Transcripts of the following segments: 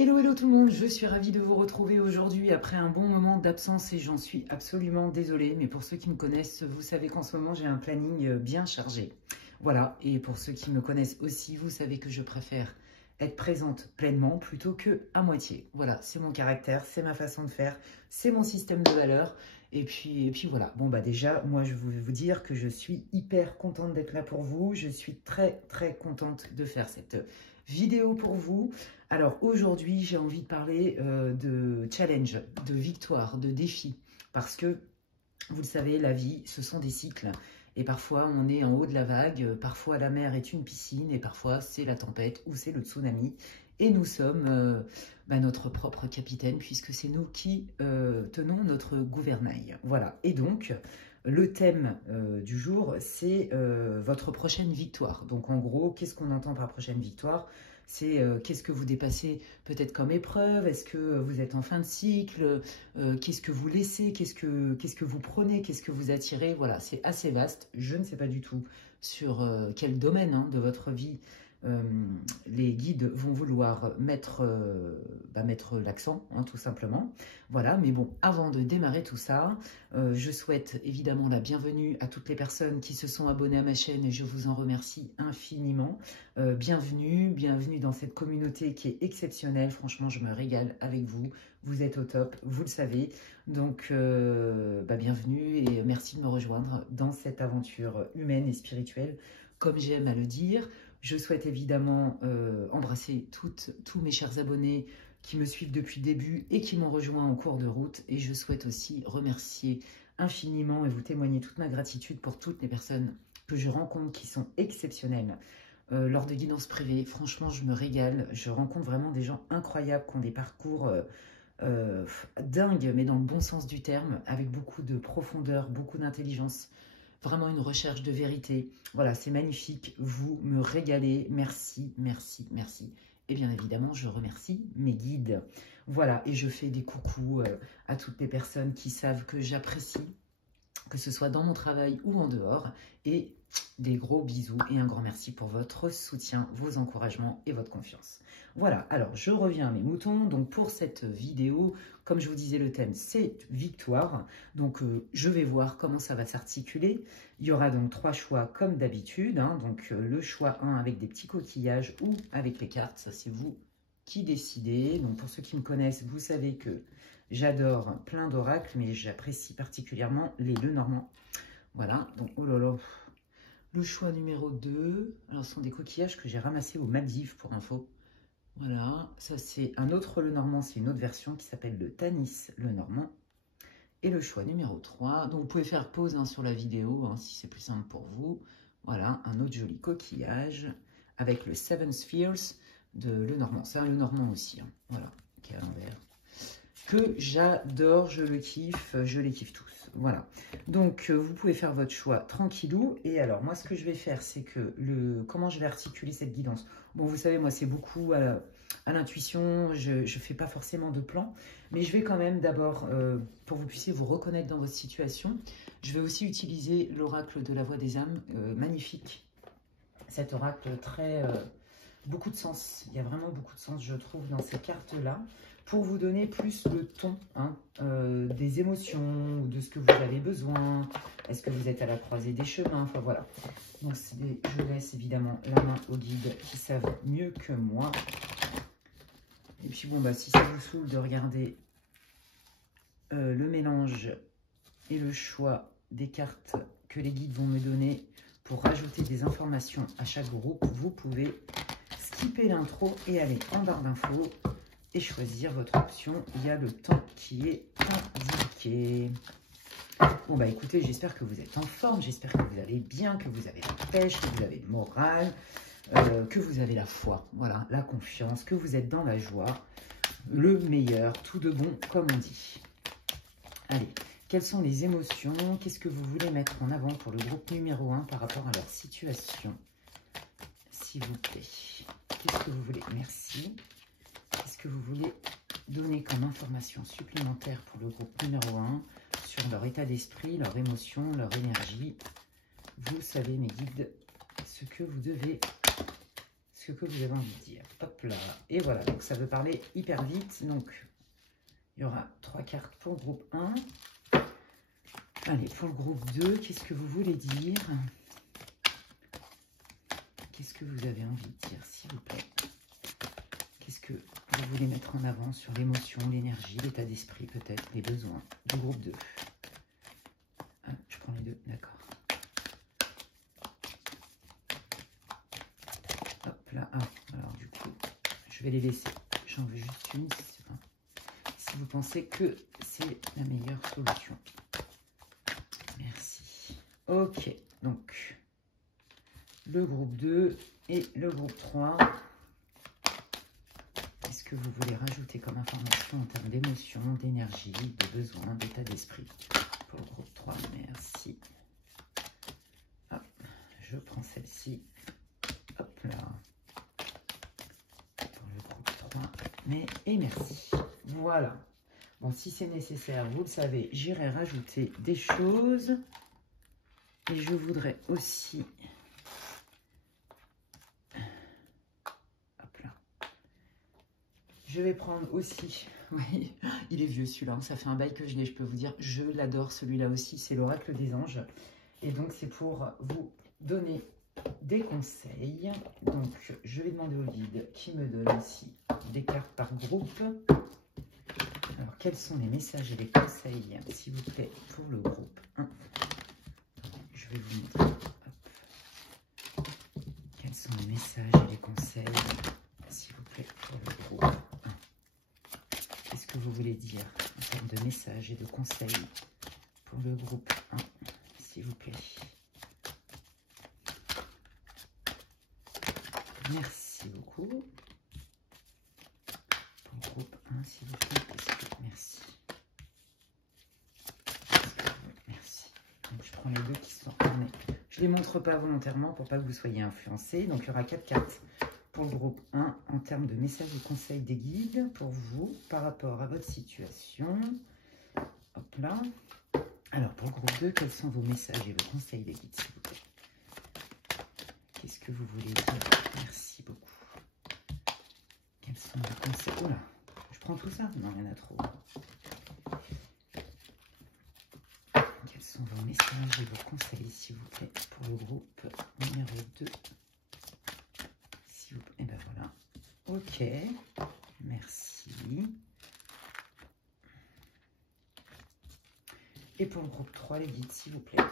Hello, hello tout le monde, je suis ravie de vous retrouver aujourd'hui après un bon moment d'absence et j'en suis absolument désolée. Mais pour ceux qui me connaissent, vous savez qu'en ce moment j'ai un planning bien chargé. Voilà, et pour ceux qui me connaissent aussi, vous savez que je préfère être présente pleinement plutôt que à moitié. Voilà, c'est mon caractère, c'est ma façon de faire, c'est mon système de valeurs. Et puis voilà, bon bah déjà, moi je voulais vous dire que je suis hyper contente d'être là pour vous. Je suis très contente de faire cette vidéo pour vous. Alors aujourd'hui, j'ai envie de parler de challenge, de victoire, de défi. Parce que, vous le savez, la vie, ce sont des cycles. Et parfois, on est en haut de la vague. Parfois, la mer est une piscine. Et parfois, c'est la tempête ou c'est le tsunami. Et nous sommes notre propre capitaine, puisque c'est nous qui tenons notre gouvernail. Voilà. Et donc, le thème du jour, c'est votre prochaine victoire. Donc, en gros, qu'est-ce qu'on entend par prochaine victoire ? C'est qu'est-ce que vous dépassez peut-être comme épreuve, est-ce que vous êtes en fin de cycle, qu'est-ce que vous laissez, qu'est-ce que vous prenez, qu'est-ce que vous attirez. Voilà, c'est assez vaste. Je ne sais pas du tout sur quel domaine de votre vie les guides vont vouloir mettre l'accent, tout simplement. Voilà, mais bon, avant de démarrer tout ça, je souhaite évidemment la bienvenue à toutes les personnes qui se sont abonnées à ma chaîne et je vous en remercie infiniment. Bienvenue dans cette communauté qui est exceptionnelle. Franchement, je me régale avec vous. Vous êtes au top, vous le savez. Donc, bienvenue et merci de me rejoindre dans cette aventure humaine et spirituelle, comme j'aime à le dire. Je souhaite évidemment embrasser tous mes chers abonnés qui me suivent depuis le début et qui m'ont rejoint en cours de route. Et je souhaite aussi remercier infiniment et vous témoigner toute ma gratitude pour toutes les personnes que je rencontre qui sont exceptionnelles. Lors de guidances privées, franchement, je me régale. Je rencontre vraiment des gens incroyables qui ont des parcours dingues, mais dans le bon sens du terme, avec beaucoup de profondeur, beaucoup d'intelligence. Vraiment une recherche de vérité. Voilà, c'est magnifique. Vous me régalez. Merci, merci, merci. Et bien évidemment, je remercie mes guides. Voilà, et je fais des coucous à toutes les personnes qui savent que j'apprécie, que ce soit dans mon travail ou en dehors. Et des gros bisous et un grand merci pour votre soutien, vos encouragements et votre confiance. Voilà, alors je reviens à mes moutons. Donc pour cette vidéo, comme je vous disais, le thème c'est victoire. Donc je vais voir comment ça va s'articuler. Il y aura donc 3 choix comme d'habitude. Donc le choix 1 avec des petits coquillages ou avec les cartes, ça c'est vous qui décidez. Donc pour ceux qui me connaissent, vous savez que j'adore plein d'oracles, mais j'apprécie particulièrement les Lenormand. Voilà, donc oh là là. Le choix numéro 2, alors ce sont des coquillages que j'ai ramassés aux Maldives pour info. Voilà, ça c'est un autre Lenormand, c'est une autre version qui s'appelle le Tanis Lenormand. Et le choix numéro 3, donc vous pouvez faire pause sur la vidéo si c'est plus simple pour vous. Voilà, un autre joli coquillage avec le Seven Spheres de Lenormand. C'est un Lenormand aussi, voilà, qui est à l'envers. Que j'adore, je le kiffe, je les kiffe tous. Voilà, donc vous pouvez faire votre choix tranquillou. Et alors moi ce que je vais faire, c'est que comment je vais articuler cette guidance. Bon, vous savez, moi c'est beaucoup à l'intuition, je ne fais pas forcément de plan, mais je vais quand même d'abord, pour que vous puissiez vous reconnaître dans votre situation, je vais aussi utiliser l'oracle de la voix des âmes, magnifique. Cet oracle beaucoup de sens, il y a vraiment beaucoup de sens je trouve dans ces cartes-là, pour vous donner plus le ton des émotions, de ce que vous avez besoin. Est-ce que vous êtes à la croisée des chemins? Enfin voilà. Donc je laisse évidemment la main aux guides qui savent mieux que moi. Et puis bon, si ça vous saoule de regarder le mélange et le choix des cartes que les guides vont me donner pour rajouter des informations à chaque groupe, vous pouvez skipper l'intro et aller en barre d'infos et choisir votre option. Il y a le temps qui est indiqué. Bon, écoutez, j'espère que vous êtes en forme, j'espère que vous allez bien, que vous avez la pêche, que vous avez le moral, que vous avez la foi, voilà, la confiance, que vous êtes dans la joie, le meilleur, tout de bon, comme on dit. Allez, quelles sont les émotions? Qu'est-ce que vous voulez mettre en avant pour le groupe numéro 1 par rapport à leur situation? S'il vous plaît. Qu'est-ce que vous voulez? Merci. Qu'est-ce que vous voulez donner comme information supplémentaire pour le groupe numéro 1 sur leur état d'esprit, leur émotion, leur énergie? Vous savez, mes guides, ce que vous devez ce que vous avez envie de dire. Hop là. Et voilà, donc ça veut parler hyper vite. Donc, il y aura 3 cartes pour le groupe 1. Allez, pour le groupe 2, qu'est-ce que vous voulez dire? Qu'est-ce que vous avez envie de dire, s'il vous plaît? Qu'est-ce que vous voulez mettre en avant sur l'émotion, l'énergie, l'état d'esprit, peut-être, les besoins du groupe 2? Ah, je prends les deux, d'accord. Hop là, ah, alors du coup, je vais les laisser. J'en veux juste une, si vous pensez que c'est la meilleure solution. Merci. Ok, donc, le groupe 2 et le groupe 3. Qu'est-ce que vous voulez rajouter comme information en termes d'émotion, d'énergie, de besoin, d'état d'esprit pour le groupe 3? Merci. Hop, je prends celle-ci. Hop là. Pour le groupe 3. Mais et merci. Voilà. Bon, si c'est nécessaire, vous le savez, j'irai rajouter des choses. Et je voudrais aussi... Hop là. Je vais prendre aussi... Oui, il est vieux celui-là. Ça fait un bail que je l'ai, je peux vous dire. Je l'adore celui-là aussi. C'est l'oracle des anges. Et donc, c'est pour vous donner des conseils. Donc, je vais demander au guide qui me donne aussi des cartes par groupe. Alors, quels sont les messages et les conseils, s'il vous plaît, pour le groupe 1? Je vais vous montrer. Hop. Quels sont les messages et les conseils, s'il vous plaît, pour le groupe 1? Qu'est-ce que vous voulez dire en termes de messages et de conseils pour le groupe 1, s'il vous plaît? Merci beaucoup. Pour le groupe 1, s'il vous plaît. Merci. Merci. Donc, je prends les deux qui sont ornés. Je ne les montre pas volontairement pour pas que vous soyez influencés. Donc, il y aura 4 cartes pour le groupe 1 en termes de messages et conseils des guides pour vous par rapport à votre situation. Hop là. Alors, pour le groupe 2, quels sont vos messages et vos conseils des guides, s'il vous plaît? Qu'est-ce que vous voulez dire? Merci beaucoup. Quels sont vos conseils? Oh là, je prends tout ça? Non, il y en a trop. Quels sont vos messages et vos conseils, s'il vous plaît, pour le groupe numéro 2? S'il vous plaît. Et ben voilà. Ok. Merci. Et pour le groupe 3, les guides, s'il vous plaît.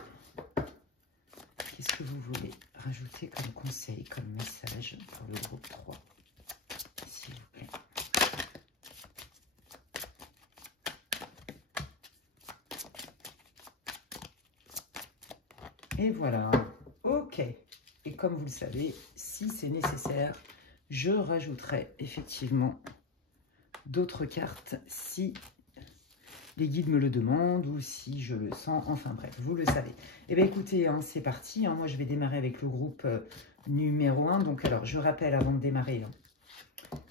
Qu'est-ce que vous voulez rajouter comme conseil, comme message pour le groupe 3, s'il vous plaît? Et voilà. Ok. Et comme vous le savez, si c'est nécessaire, je rajouterai effectivement d'autres cartes si les guides me le demandent ou si je le sens. Enfin bref, vous le savez. Eh bien écoutez, hein, c'est parti. Hein, moi, je vais démarrer avec le groupe numéro 1. Donc alors, je rappelle avant de démarrer...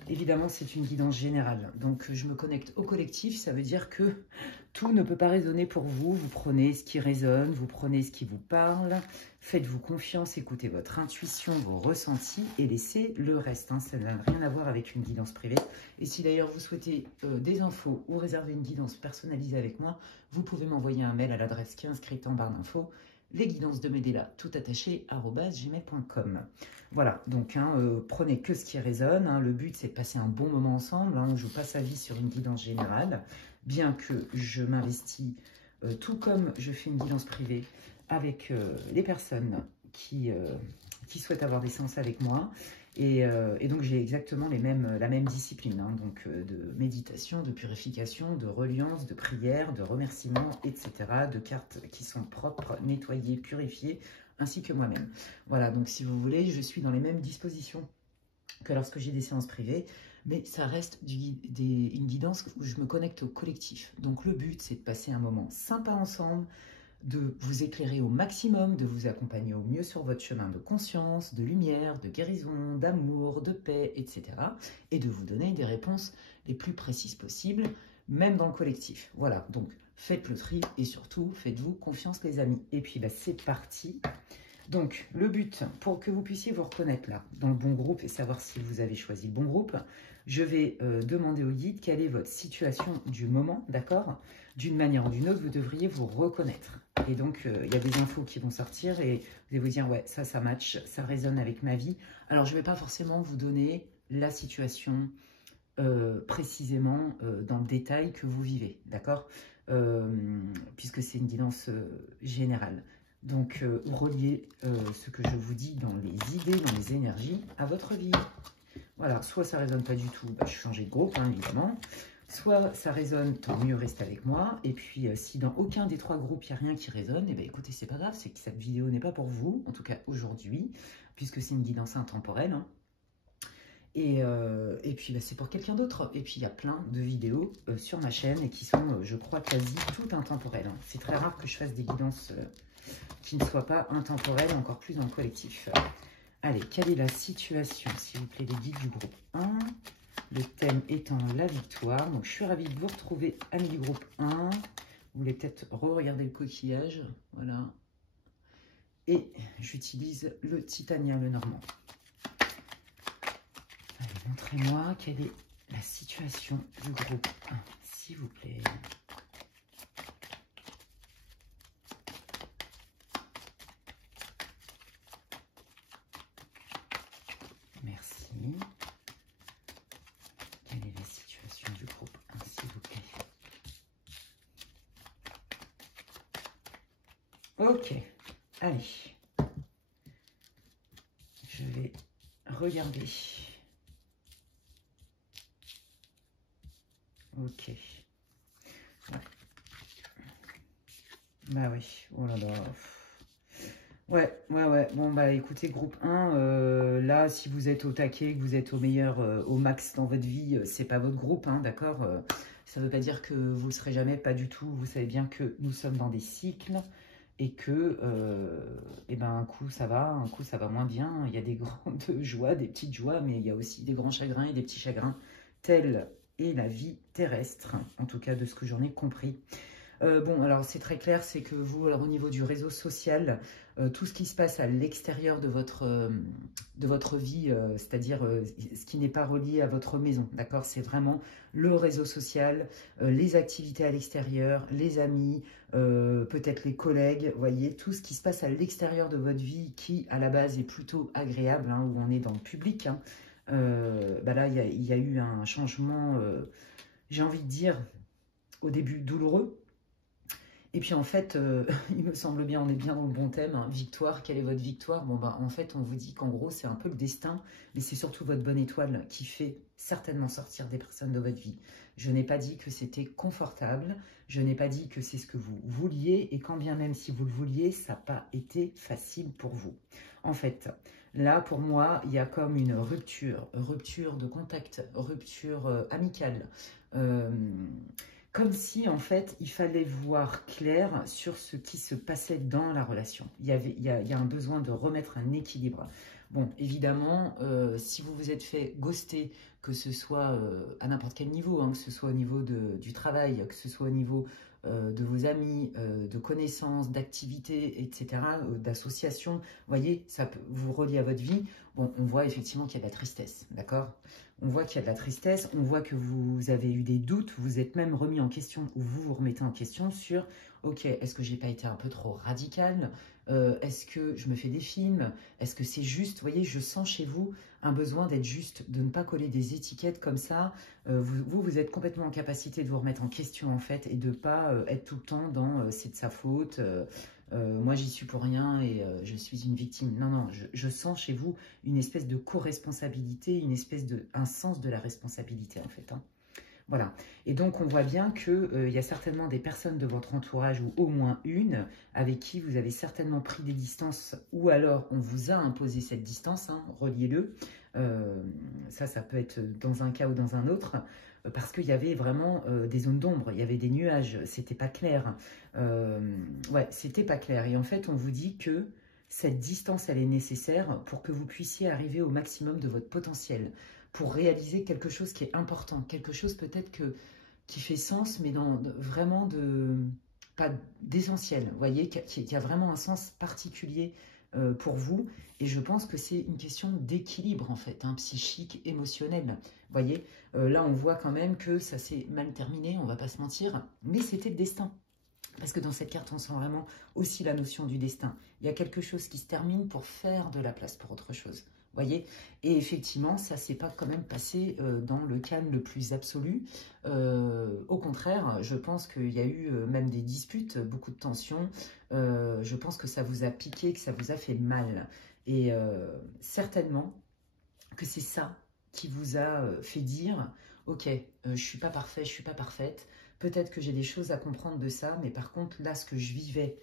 Évidemment, c'est une guidance générale. Donc, je me connecte au collectif. Ça veut dire que tout ne peut pas résonner pour vous. Vous prenez ce qui résonne, vous prenez ce qui vous parle. Faites-vous confiance, écoutez votre intuition, vos ressentis et laissez le reste. Hein. Ça n'a rien à voir avec une guidance privée. Et si d'ailleurs vous souhaitez des infos ou réserver une guidance personnalisée avec moi, vous pouvez m'envoyer un mail à l'adresse qui est inscrite en barre d'infos. Les guidances de Medela, tout attaché, @gmail.com. Voilà, donc hein, prenez que ce qui résonne. Hein. Le but, c'est de passer un bon moment ensemble. Hein. On ne joue pas sa vie sur une guidance générale, bien que je m'investis, tout comme je fais une guidance privée avec les personnes qui souhaitent avoir des séances avec moi. Et donc, j'ai exactement la même discipline, hein, donc de méditation, de purification, de reliance, de prière, de remerciement, etc. De cartes qui sont propres, nettoyées, purifiées, ainsi que moi-même. Voilà, donc si vous voulez, je suis dans les mêmes dispositions que lorsque j'ai des séances privées, mais ça reste une guidance où je me connecte au collectif. Donc, le but, c'est de passer un moment sympa ensemble, de vous éclairer au maximum, de vous accompagner au mieux sur votre chemin de conscience, de lumière, de guérison, d'amour, de paix, etc. Et de vous donner des réponses les plus précises possibles, même dans le collectif. Voilà, donc faites le tri et surtout, faites-vous confiance les amis. Et puis, bah, c'est parti. Donc, le but, pour que vous puissiez vous reconnaître là, dans le bon groupe et savoir si vous avez choisi le bon groupe, je vais demander au guide quelle est votre situation du moment, d'accord? D'une manière ou d'une autre, vous devriez vous reconnaître. Et donc, il y a des infos qui vont sortir et vous allez vous dire, ouais, ça match, ça résonne avec ma vie. Alors, je ne vais pas forcément vous donner la situation précisément dans le détail que vous vivez, d'accord? Puisque c'est une guidance générale. Donc, reliez ce que je vous dis dans les idées, dans les énergies, à votre vie. Voilà, soit ça ne résonne pas du tout, bah, je change de groupe, hein, évidemment. Soit ça résonne, tant mieux, reste avec moi. Et puis, si dans aucun des trois groupes, il n'y a rien qui résonne, eh bien, écoutez, c'est pas grave, c'est que cette vidéo n'est pas pour vous, en tout cas aujourd'hui, puisque c'est une guidance intemporelle. Hein. Et puis, bah, c'est pour quelqu'un d'autre. Et puis, il y a plein de vidéos sur ma chaîne et qui sont, je crois, quasi toutes intemporelles. Hein. C'est très rare que je fasse des guidances qui ne soient pas intemporelles, encore plus dans le collectif. Allez, quelle est la situation, s'il vous plaît, les guides du groupe 1? Le thème étant la victoire. Donc, je suis ravie de vous retrouver, amis du groupe 1. Vous voulez peut-être re-regarder le coquillage. Voilà. Et j'utilise le Titania, le normand. Allez, montrez-moi quelle est la situation du groupe 1, s'il vous plaît. Merci. Quelle est la situation du groupe 1, s'il vous plaît? Ok, allez. Je vais regarder. Ok. Ouais. Bah oui, oh là là. Ouais. Bon, bah écoutez, groupe 1, là, si vous êtes au taquet, que vous êtes au meilleur, au max dans votre vie, c'est pas votre groupe, hein, d'accord? Ça veut pas dire que vous le serez jamais, pas du tout. Vous savez bien que nous sommes dans des cycles et que, eh ben, un coup ça va moins bien. Il y a des grandes joies, des petites joies, mais il y a aussi des grands chagrins et des petits chagrins. Telle est la vie terrestre, en tout cas de ce que j'en ai compris. Bon, alors c'est très clair, c'est que vous, alors, au niveau du réseau social, tout ce qui se passe à l'extérieur de votre vie, c'est-à-dire ce qui n'est pas relié à votre maison, d'accord? C'est vraiment le réseau social, les activités à l'extérieur, les amis, peut-être les collègues, vous voyez, tout ce qui se passe à l'extérieur de votre vie qui, à la base, est plutôt agréable, hein, où on est dans le public, hein. Bah là, il y a eu un changement, j'ai envie de dire, au début douloureux. Et puis en fait, il me semble bien, on est bien dans le bon thème, hein. Victoire, quelle est votre victoire? Bon, bah, en fait, on vous dit qu'en gros, c'est un peu le destin, mais c'est surtout votre bonne étoile qui fait certainement sortir des personnes de votre vie. Je n'ai pas dit que c'était confortable, je n'ai pas dit que c'est ce que vous vouliez, et quand bien même si vous le vouliez, ça n'a pas été facile pour vous. En fait, là, pour moi, il y a comme une rupture de contact, rupture amicale, comme si, en fait, il fallait voir clair sur ce qui se passait dans la relation. Il y a un besoin de remettre un équilibre. Bon, évidemment, si vous vous êtes fait ghoster, que ce soit à n'importe quel niveau, hein, que ce soit au niveau du travail, que ce soit au niveau de vos amis, de connaissances, d'activités, etc., d'associations, vous voyez, ça peut vous relier à votre vie. Bon, on voit effectivement qu'il y a de la tristesse, d'accord? On voit qu'il y a de la tristesse, on voit que vous avez eu des doutes, vous êtes même remis en question, ou vous vous remettez en question sur, ok, est-ce que j'ai pas été un peu trop radical? Est-ce que je me fais des films? Est-ce que c'est juste? Vous voyez, je sens chez vous un besoin d'être juste, de ne pas coller des étiquettes comme ça. Vous êtes complètement en capacité de vous remettre en question, en fait, et de ne pas être tout le temps dans c'est de sa faute, moi j'y suis pour rien et je suis une victime. Non, je sens chez vous une espèce de co-responsabilité, un sens de la responsabilité, en fait, hein. Voilà. Et donc, on voit bien qu'il y a certainement des personnes de votre entourage, ou au moins une, avec qui vous avez certainement pris des distances, ou alors on vous a imposé cette distance, hein, reliez-le. Ça peut être dans un cas ou dans un autre, parce qu'il y avait vraiment des zones d'ombre, il y avait des nuages, c'était pas clair. Ouais, c'était pas clair. Et en fait, on vous dit que cette distance, elle est nécessaire pour que vous puissiez arriver au maximum de votre potentiel, pour réaliser quelque chose qui est important, quelque chose peut-être qui fait sens, mais vraiment pas d'essentiel, vous voyez, qui a vraiment un sens particulier pour vous. Et je pense que c'est une question d'équilibre, en fait, hein, psychique, émotionnel. Vous voyez, là, on voit quand même que ça s'est mal terminé, on va pas se mentir, mais c'était le destin. Parce que dans cette carte, on sent vraiment aussi la notion du destin. Il y a quelque chose qui se termine pour faire de la place pour autre chose. Vous voyez? Et effectivement, ça ne s'est pas quand même passé dans le calme le plus absolu. Au contraire, je pense qu'il y a eu même des disputes, beaucoup de tensions. Je pense que ça vous a piqué, que ça vous a fait mal. Et certainement que c'est ça qui vous a fait dire « Ok, je ne suis pas parfait, je ne suis pas parfaite. Peut-être que j'ai des choses à comprendre de ça, mais par contre, là, ce que je vivais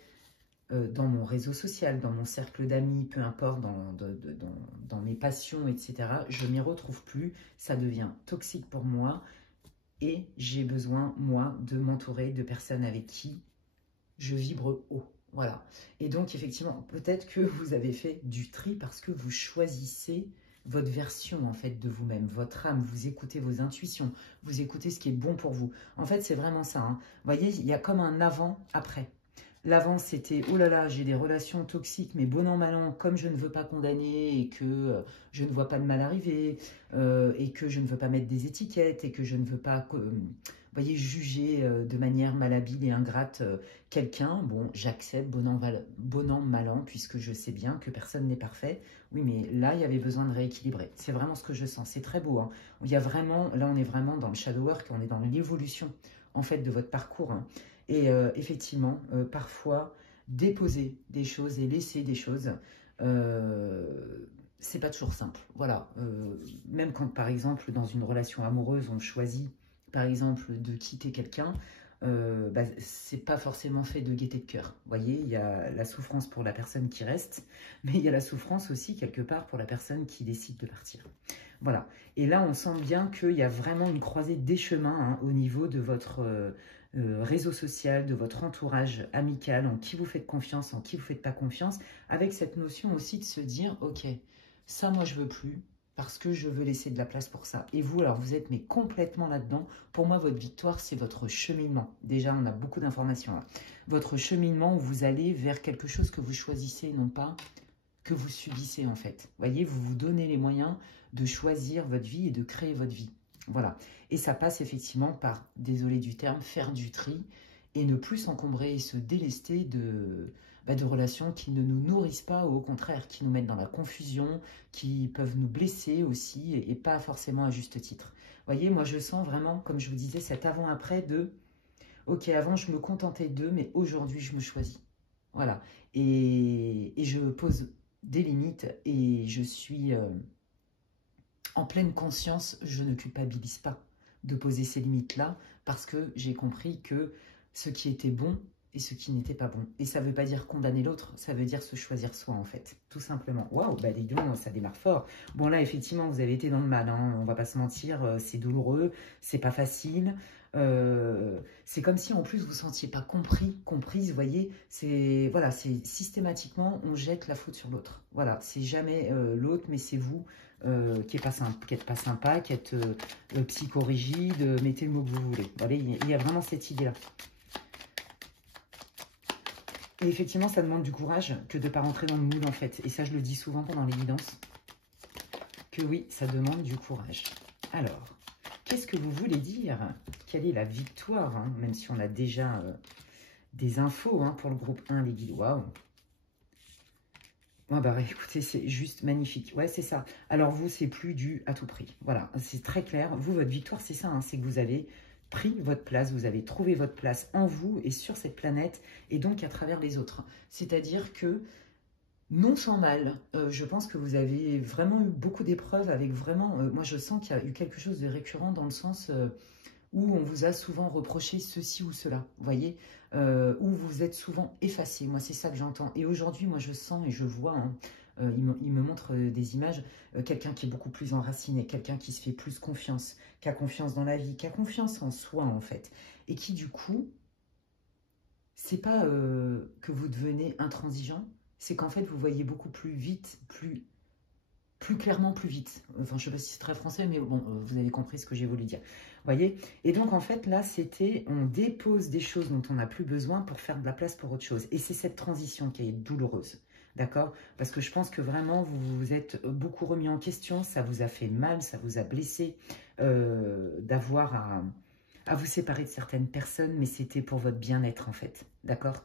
dans mon réseau social, dans mon cercle d'amis, peu importe, dans mes passions, etc., je ne m'y retrouve plus. Ça devient toxique pour moi et j'ai besoin, moi, de m'entourer de personnes avec qui je vibre haut. » Voilà. Et donc, effectivement, peut-être que vous avez fait du tri parce que vous choisissez votre version, en fait, de vous-même, votre âme. Vous écoutez vos intuitions, vous écoutez ce qui est bon pour vous. En fait, c'est vraiment ça. Hein. Vous voyez, il y a comme un avant-après. L'avant, c'était « Oh là là, j'ai des relations toxiques, mais bon an, mal an, comme je ne veux pas condamner et que je ne vois pas de mal arriver, et que je ne veux pas mettre des étiquettes, et que je ne veux pas... voyez, juger de manière malhabile et ingrate quelqu'un, bon, j'accepte, bon an, mal an, puisque je sais bien que personne n'est parfait. Oui, mais là, il y avait besoin de rééquilibrer. C'est vraiment ce que je sens. C'est très beau. Hein. Il y a vraiment, là, on est vraiment dans le shadow work, on est dans l'évolution, en fait, de votre parcours. Hein. Et effectivement, parfois, déposer des choses et laisser des choses, c'est pas toujours simple. Voilà. Même quand, par exemple, dans une relation amoureuse, on choisit par exemple, de quitter quelqu'un, c'est pas forcément fait de gaieté de cœur. Vous voyez, il y a la souffrance pour la personne qui reste, mais il y a la souffrance aussi, quelque part, pour la personne qui décide de partir. Voilà. Et là, on sent bien qu'il y a vraiment une croisée des chemins hein, au niveau de votre réseau social, de votre entourage amical, en qui vous faites confiance, en qui vous ne faites pas confiance, avec cette notion aussi de se dire, ok, ça, moi, je veux plus, parce que je veux laisser de la place pour ça. Et vous, alors vous êtes mais complètement là-dedans. Pour moi, votre victoire, c'est votre cheminement. Déjà, on a beaucoup d'informations là. Votre cheminement où vous allez vers quelque chose que vous choisissez, non pas que vous subissez en fait. Vous voyez, vous vous donnez les moyens de choisir votre vie et de créer votre vie. Voilà. Et ça passe effectivement par, désolé du terme, faire du tri et ne plus s'encombrer et se délester de relations qui ne nous nourrissent pas, ou au contraire, qui nous mettent dans la confusion, qui peuvent nous blesser aussi, et pas forcément à juste titre. Vous voyez, moi je sens vraiment, comme je vous disais, cet avant-après de « Ok, avant je me contentais d'eux, mais aujourd'hui je me choisis. » Voilà. Et je pose des limites et je suis en pleine conscience, je ne culpabilise pas de poser ces limites-là parce que j'ai compris que ce qui était bon et ce qui n'était pas bon. Et ça ne veut pas dire condamner l'autre, ça veut dire se choisir soi, en fait, tout simplement. Waouh, bah dis donc, ça démarre fort. Bon, là, effectivement, vous avez été dans le mal, hein, on va pas se mentir, c'est douloureux, c'est pas facile. C'est comme si, en plus, vous ne sentiez pas compris, comprise, vous voyez. C'est voilà, c'est systématiquement, on jette la faute sur l'autre. Voilà, c'est jamais l'autre, mais c'est vous qui n'êtes pas sympa, qui êtes psychorigide, mettez le mot que vous voulez. Voilà, il y a vraiment cette idée-là. Et effectivement, ça demande du courage que de ne pas rentrer dans le moule, en fait. Et ça, je le dis souvent pendant les guidances, que oui, ça demande du courage. Alors, qu'est-ce que vous voulez dire? Quelle est la victoire hein, même si on a déjà des infos hein, pour le groupe 1, les guides. Waouh! Ouais, bah écoutez, c'est juste magnifique. Ouais, c'est ça. Alors, vous, c'est plus du à tout prix. Voilà, c'est très clair. Vous, votre victoire, c'est ça. Hein, c'est que vous avez pris votre place, vous avez trouvé votre place en vous et sur cette planète et donc à travers les autres. C'est-à-dire que, non sans mal, je pense que vous avez vraiment eu beaucoup d'épreuves avec vraiment... moi, je sens qu'il y a eu quelque chose de récurrent dans le sens où on vous a souvent reproché ceci ou cela, vous voyez, où vous êtes souvent effacé. Moi, c'est ça que j'entends. Et aujourd'hui, moi, je sens et je vois... Hein, il me montre des images, quelqu'un qui est beaucoup plus enraciné, quelqu'un qui se fait plus confiance, qui a confiance dans la vie, qui a confiance en soi en fait, et qui du coup, c'est pas que vous devenez intransigeant, c'est qu'en fait vous voyez beaucoup plus vite, plus clairement, plus vite. Enfin, je sais pas si c'est très français, mais bon, vous avez compris ce que j'ai voulu dire. Vous voyez? Et donc, en fait, là, c'était, on dépose des choses dont on n'a plus besoin pour faire de la place pour autre chose. Et c'est cette transition qui est douloureuse. d'accord? Parce que je pense que vraiment, vous vous êtes beaucoup remis en question, ça vous a fait mal, ça vous a blessé d'avoir à vous séparer de certaines personnes, mais c'était pour votre bien-être en fait, d'accord?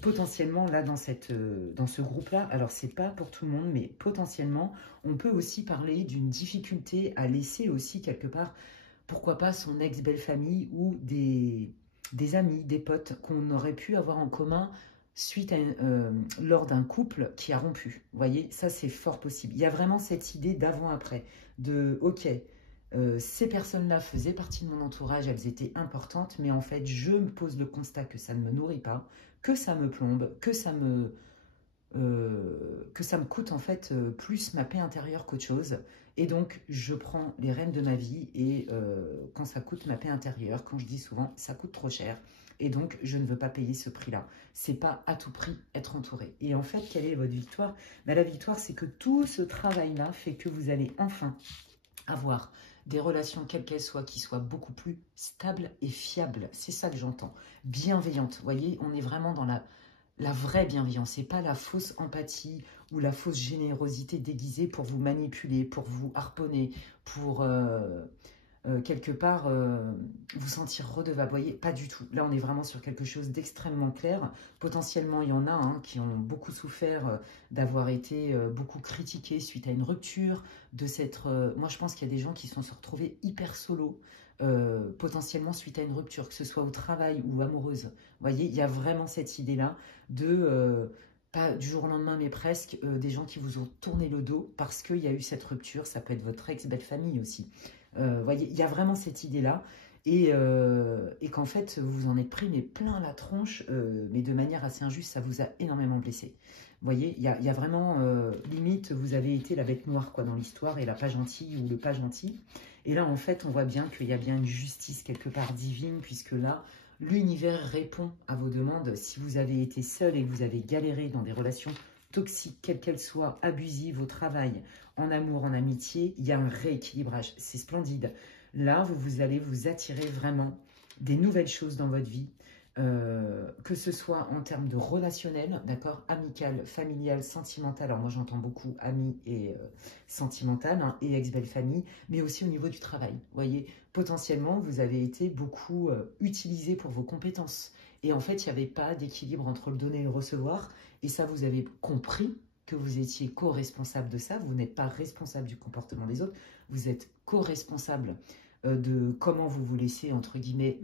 Potentiellement, là, dans ce groupe-là, alors c'est pas pour tout le monde, mais potentiellement, on peut aussi parler d'une difficulté à laisser aussi quelque part, pourquoi pas son ex-belle-famille ou des amis, des potes qu'on aurait pu avoir en commun suite à lors d'un couple qui a rompu. Vous voyez, ça c'est fort possible. Il y a vraiment cette idée d'avant-après, de ok, ces personnes-là faisaient partie de mon entourage, elles étaient importantes, mais en fait, je me pose le constat que ça ne me nourrit pas, que ça me plombe, que ça me coûte en fait plus ma paix intérieure qu'autre chose. Et donc, je prends les rênes de ma vie et quand ça coûte ma paix intérieure, quand je dis souvent, ça coûte trop cher. Et donc, je ne veux pas payer ce prix-là. C'est pas à tout prix être entouré. Et en fait, quelle est votre victoire? Ben, la victoire, c'est que tout ce travail-là fait que vous allez enfin avoir des relations, quelles qu'elles soient, qui soient beaucoup plus stables et fiables. C'est ça que j'entends. Bienveillantes. Vous voyez, on est vraiment dans la vraie bienveillance. C'est pas la fausse empathie ou la fausse générosité déguisée pour vous manipuler, pour vous harponner, pour quelque part vous sentir redevable. Vous voyez, pas du tout. Là, on est vraiment sur quelque chose d'extrêmement clair. Potentiellement, il y en a qui ont beaucoup souffert d'avoir été beaucoup critiqués suite à une rupture, de s'être... moi, je pense qu'il y a des gens qui se sont retrouvés hyper solo, potentiellement suite à une rupture, que ce soit au travail ou amoureuse. Vous voyez, il y a vraiment cette idée-là de... pas du jour au lendemain, mais presque, des gens qui vous ont tourné le dos parce qu'il y a eu cette rupture. Ça peut être votre ex-belle-famille aussi. Voyez, il y a vraiment cette idée-là et qu'en fait, vous vous en êtes pris mais plein la tronche, mais de manière assez injuste, ça vous a énormément blessé. Vous voyez, il y a vraiment, limite, vous avez été la bête noire quoi, dans l'histoire et la pas gentille ou le pas gentil. Et là, en fait, on voit bien qu'il y a bien une justice quelque part divine, puisque là, l'univers répond à vos demandes. Si vous avez été seul et que vous avez galéré dans des relations toxiques, quelles qu'elles soient, abusives au travail, en amour, en amitié, il y a un rééquilibrage. C'est splendide. Là, vous allez vous attirer vraiment des nouvelles choses dans votre vie, que ce soit en termes de relationnel, d'accord, amical, familial, sentimental. Alors moi, j'entends beaucoup ami et sentimental et ex-belle-famille, mais aussi au niveau du travail. Vous voyez, potentiellement, vous avez été beaucoup utilisé pour vos compétences. Et en fait, il n'y avait pas d'équilibre entre le donner et le recevoir. Et ça, vous avez compris que vous étiez co-responsable de ça. Vous n'êtes pas responsable du comportement des autres. Vous êtes co-responsable de comment vous vous laissez, entre guillemets,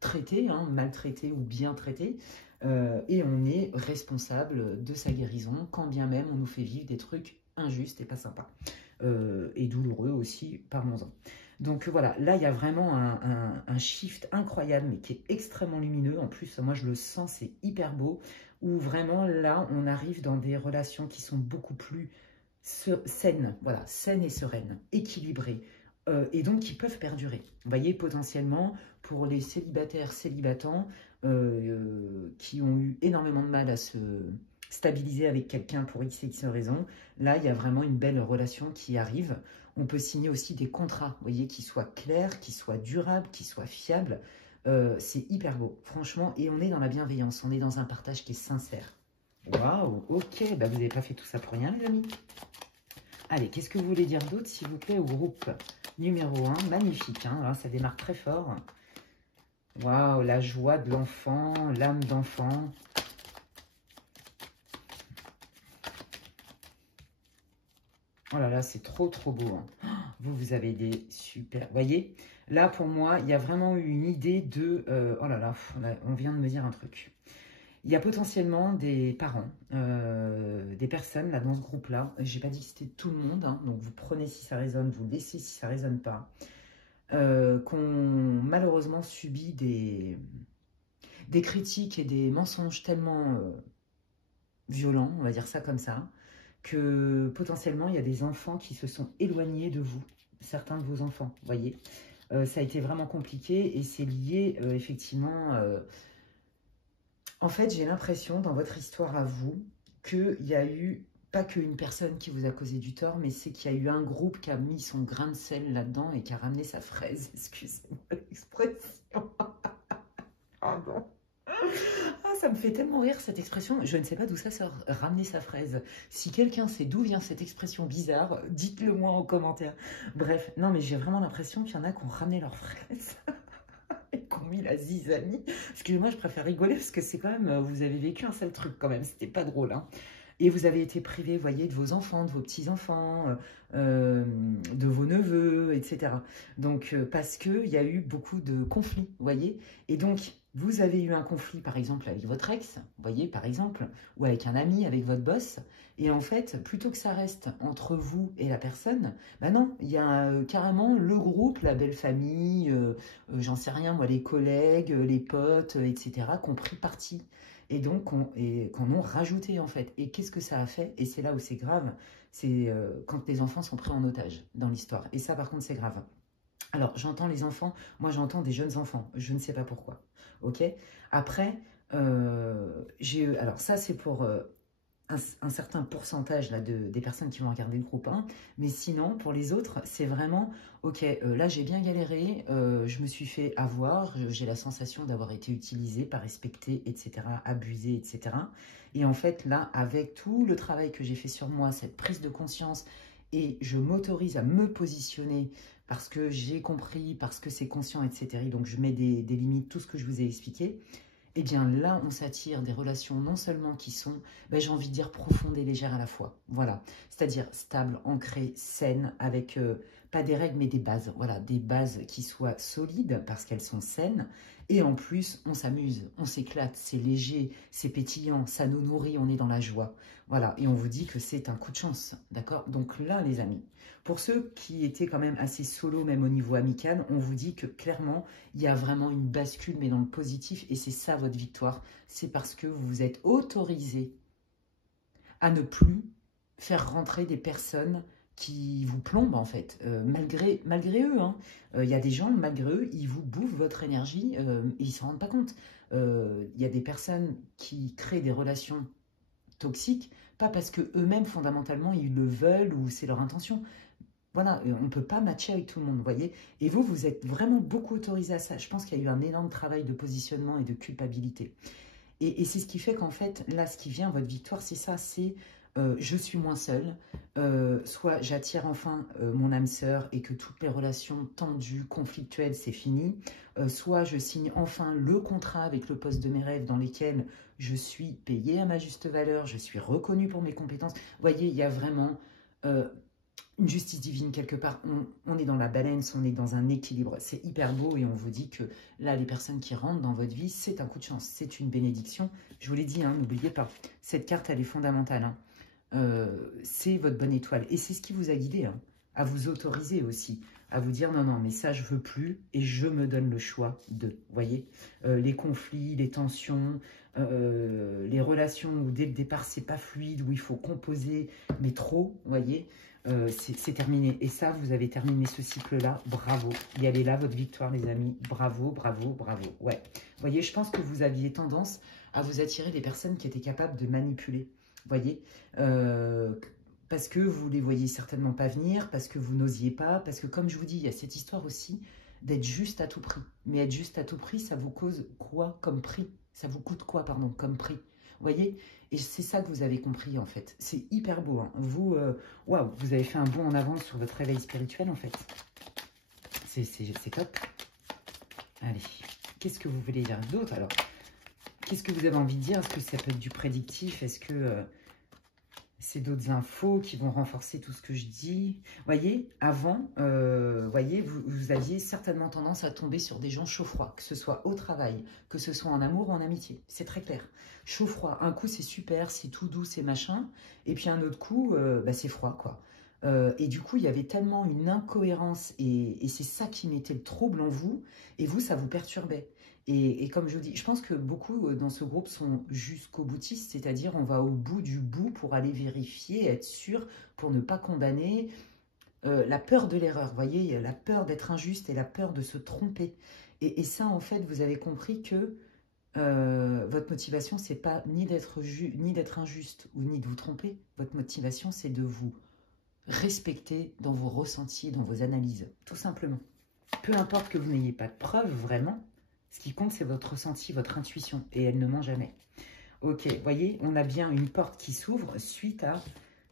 traiter, maltraiter ou bien traiter. Et on est responsable de sa guérison, quand bien même on nous fait vivre des trucs injustes et pas sympas. Et douloureux aussi, parlons-en. Donc voilà, là il y a vraiment un shift incroyable, mais qui est extrêmement lumineux. En plus, moi je le sens, c'est hyper beau. Où vraiment là, on arrive dans des relations qui sont beaucoup plus saines, voilà, saines et sereines, équilibrées, et donc qui peuvent perdurer. Vous voyez, potentiellement, pour les célibataires, célibatants, qui ont eu énormément de mal à se stabiliser avec quelqu'un pour x et x raisons, là, il y a vraiment une belle relation qui arrive. On peut signer aussi des contrats, vous voyez, qui soient clairs, qui soient durables, qui soient fiables. C'est hyper beau, franchement, et on est dans la bienveillance, on est dans un partage qui est sincère. Waouh, ok, bah vous n'avez pas fait tout ça pour rien, les amis. Allez, qu'est-ce que vous voulez dire d'autre, s'il vous plaît, au groupe numéro 1, magnifique, hein, ça démarre très fort. Waouh, la joie de l'enfant, l'âme d'enfant. Oh là là, c'est trop beau. Hein. Vous avez des super... Vous voyez, là, pour moi, il y a vraiment eu une idée de... oh là là, on vient de me dire un truc. Il y a potentiellement des parents, des personnes là dans ce groupe-là. Je n'ai pas dit que c'était tout le monde, hein, donc vous prenez si ça résonne, vous laissez si ça ne résonne pas. Qu'on malheureusement subit des critiques et des mensonges tellement violents, on va dire ça comme ça, que potentiellement il y a des enfants qui se sont éloignés de vous, certains de vos enfants, vous voyez. Ça a été vraiment compliqué et c'est lié effectivement... en fait, j'ai l'impression dans votre histoire à vous qu'il y a eu, pas qu'une personne qui vous a causé du tort, mais c'est qu'il y a eu un groupe qui a mis son grain de sel là-dedans et qui a ramené sa fraise, excusez-moi l'expression. Pardon. Ah, ça ça me fait tellement rire cette expression. Je ne sais pas d'où ça sort, ramener sa fraise. Si quelqu'un sait d'où vient cette expression bizarre, dites-le moi en commentaire. Bref, non mais j'ai vraiment l'impression qu'il y en a qui ont ramené leurs fraises. Et qui ont mis la zizanie. Excusez-moi, je préfère rigoler parce que c'est quand même, vous avez vécu un sale truc quand même, c'était pas drôle. Hein. Et vous avez été privé, vous voyez, de vos enfants, de vos petits-enfants, de vos neveux, etc. Donc, parce qu'il y a eu beaucoup de conflits, vous voyez. Et donc, vous avez eu un conflit, par exemple, avec votre ex, vous voyez, par exemple, ou avec un ami, avec votre boss. Et en fait, plutôt que ça reste entre vous et la personne, bah non, il y a carrément le groupe, la belle famille, j'en sais rien, moi, les collègues, les potes, etc., qui ont pris parti. Et donc, qu'on ont rajouté, en fait. Et qu'est-ce que ça a fait? Et c'est là où c'est grave, c'est quand les enfants sont pris en otage dans l'histoire. Et ça, par contre, c'est grave. Alors, j'entends les enfants, moi, j'entends des jeunes enfants. Je ne sais pas pourquoi. OK? Après, alors ça, c'est pour un certain pourcentage là, des personnes qui vont regarder le groupe 1. Mais sinon, pour les autres, c'est vraiment, ok, là j'ai bien galéré, je me suis fait avoir, j'ai la sensation d'avoir été utilisée, pas respectée, etc., abusée, etc. Et en fait, là, avec tout le travail que j'ai fait sur moi, cette prise de conscience, et je m'autorise à me positionner parce que j'ai compris, parce que c'est conscient, etc. Donc je mets des limites, tout ce que je vous ai expliqué. Eh bien là, on s'attire des relations non seulement qui sont, ben, j'ai envie de dire, profondes et légères à la fois. Voilà, c'est-à-dire stables, ancrées, saines, avec pas des règles mais des bases. Voilà, des bases qui soient solides parce qu'elles sont saines. Et en plus, on s'amuse, on s'éclate, c'est léger, c'est pétillant, ça nous nourrit, on est dans la joie. Voilà, et on vous dit que c'est un coup de chance, d'accord? Donc là, les amis, pour ceux qui étaient quand même assez solo, même au niveau amical, on vous dit que clairement, il y a vraiment une bascule, mais dans le positif, et c'est ça votre victoire. C'est parce que vous vous êtes autorisé à ne plus faire rentrer des personnes qui vous plombent, en fait, malgré eux. Hein. Il y a des gens, malgré eux, ils vous bouffent votre énergie et ils ne s'en rendent pas compte. Il y a des personnes qui créent des relations toxiques, pas parce qu'eux-mêmes, fondamentalement, ils le veulent ou c'est leur intention. Voilà, on ne peut pas matcher avec tout le monde, vous voyez. Et vous, vous êtes vraiment beaucoup autorisé à ça. Je pense qu'il y a eu un énorme travail de positionnement et de culpabilité. Et c'est ce qui fait qu'en fait, là, ce qui vient, votre victoire, c'est ça, c'est je suis moins seule, soit j'attire enfin mon âme sœur et que toutes les relations tendues, conflictuelles, c'est fini, soit je signe enfin le contrat avec le poste de mes rêves dans lesquels je suis payée à ma juste valeur, je suis reconnue pour mes compétences. Vous voyez, il y a vraiment une justice divine quelque part, on est dans la balance, on est dans un équilibre, c'est hyper beau et on vous dit que là, les personnes qui rentrent dans votre vie, c'est un coup de chance, c'est une bénédiction. Je vous l'ai dit, hein, n'oubliez pas, cette carte, elle est fondamentale. Hein. C'est votre bonne étoile et c'est ce qui vous a guidé, hein, à vous autoriser aussi, à vous dire non, non, mais ça, je veux plus et je me donne le choix de, vous voyez, les conflits, les tensions, les relations où dès le départ, c'est pas fluide, où il faut composer, mais trop, vous voyez, c'est terminé. Et ça, vous avez terminé ce cycle-là. Bravo. Et elle est là, votre victoire, les amis. Bravo, bravo, bravo. Ouais. Vous voyez, je pense que vous aviez tendance à vous attirer des personnes qui étaient capables de manipuler. Vous voyez parce que vous ne les voyez certainement pas venir, parce que vous n'osiez pas, parce que comme je vous dis, il y a cette histoire aussi d'être juste à tout prix. Mais être juste à tout prix, ça vous cause quoi comme prix? Ça vous coûte quoi, pardon, comme prix? Vous voyez? Et c'est ça que vous avez compris, en fait. C'est hyper beau. Hein. Vous, waouh, vous avez fait un bond en avant sur votre réveil spirituel, en fait. C'est top. Allez, qu'est-ce que vous voulez dire d'autre, alors? Qu'est-ce que vous avez envie de dire? Est-ce que ça peut être du prédictif? Est-ce que c'est d'autres infos qui vont renforcer tout ce que je dis? Voyez, avant, voyez, vous aviez certainement tendance à tomber sur des gens chaud-froid, que ce soit au travail, que ce soit en amour ou en amitié. C'est très clair. Chaud-froid, un coup c'est super, c'est tout doux, c'est machin, et puis un autre coup, bah, c'est froid, quoi. Et du coup, il y avait tellement une incohérence, et c'est ça qui mettait le trouble en vous, et vous, ça vous perturbait. Et comme je vous dis, je pense que beaucoup dans ce groupe sont jusqu'au boutiste, c'est-à-dire on va au bout du bout pour aller vérifier, être sûr, pour ne pas condamner. La peur de l'erreur, vous voyez, la peur d'être injuste et la peur de se tromper. Et ça, en fait, vous avez compris que votre motivation, c'est pas ni d'être injuste ou ni de vous tromper. Votre motivation, c'est de vous respecter dans vos ressentis, dans vos analyses, tout simplement. Peu importe que vous n'ayez pas de preuves, vraiment, Ce qui compte, c'est votre ressenti, votre intuition. Et elle ne ment jamais. Ok, voyez, on a bien une porte qui s'ouvre suite à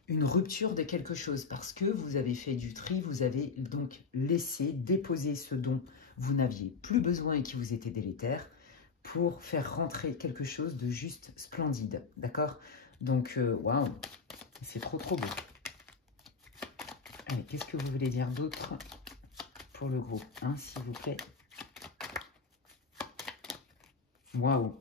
une rupture de quelque chose. Parce que vous avez fait du tri, vous avez donc laissé déposer ce dont vous n'aviez plus besoin et qui vous était délétère pour faire rentrer quelque chose de juste splendide. D'accord? Donc, waouh, c'est trop trop beau. Allez, qu'est-ce que vous voulez dire d'autre pour le groupe, hein, s'il vous plaît? Waouh!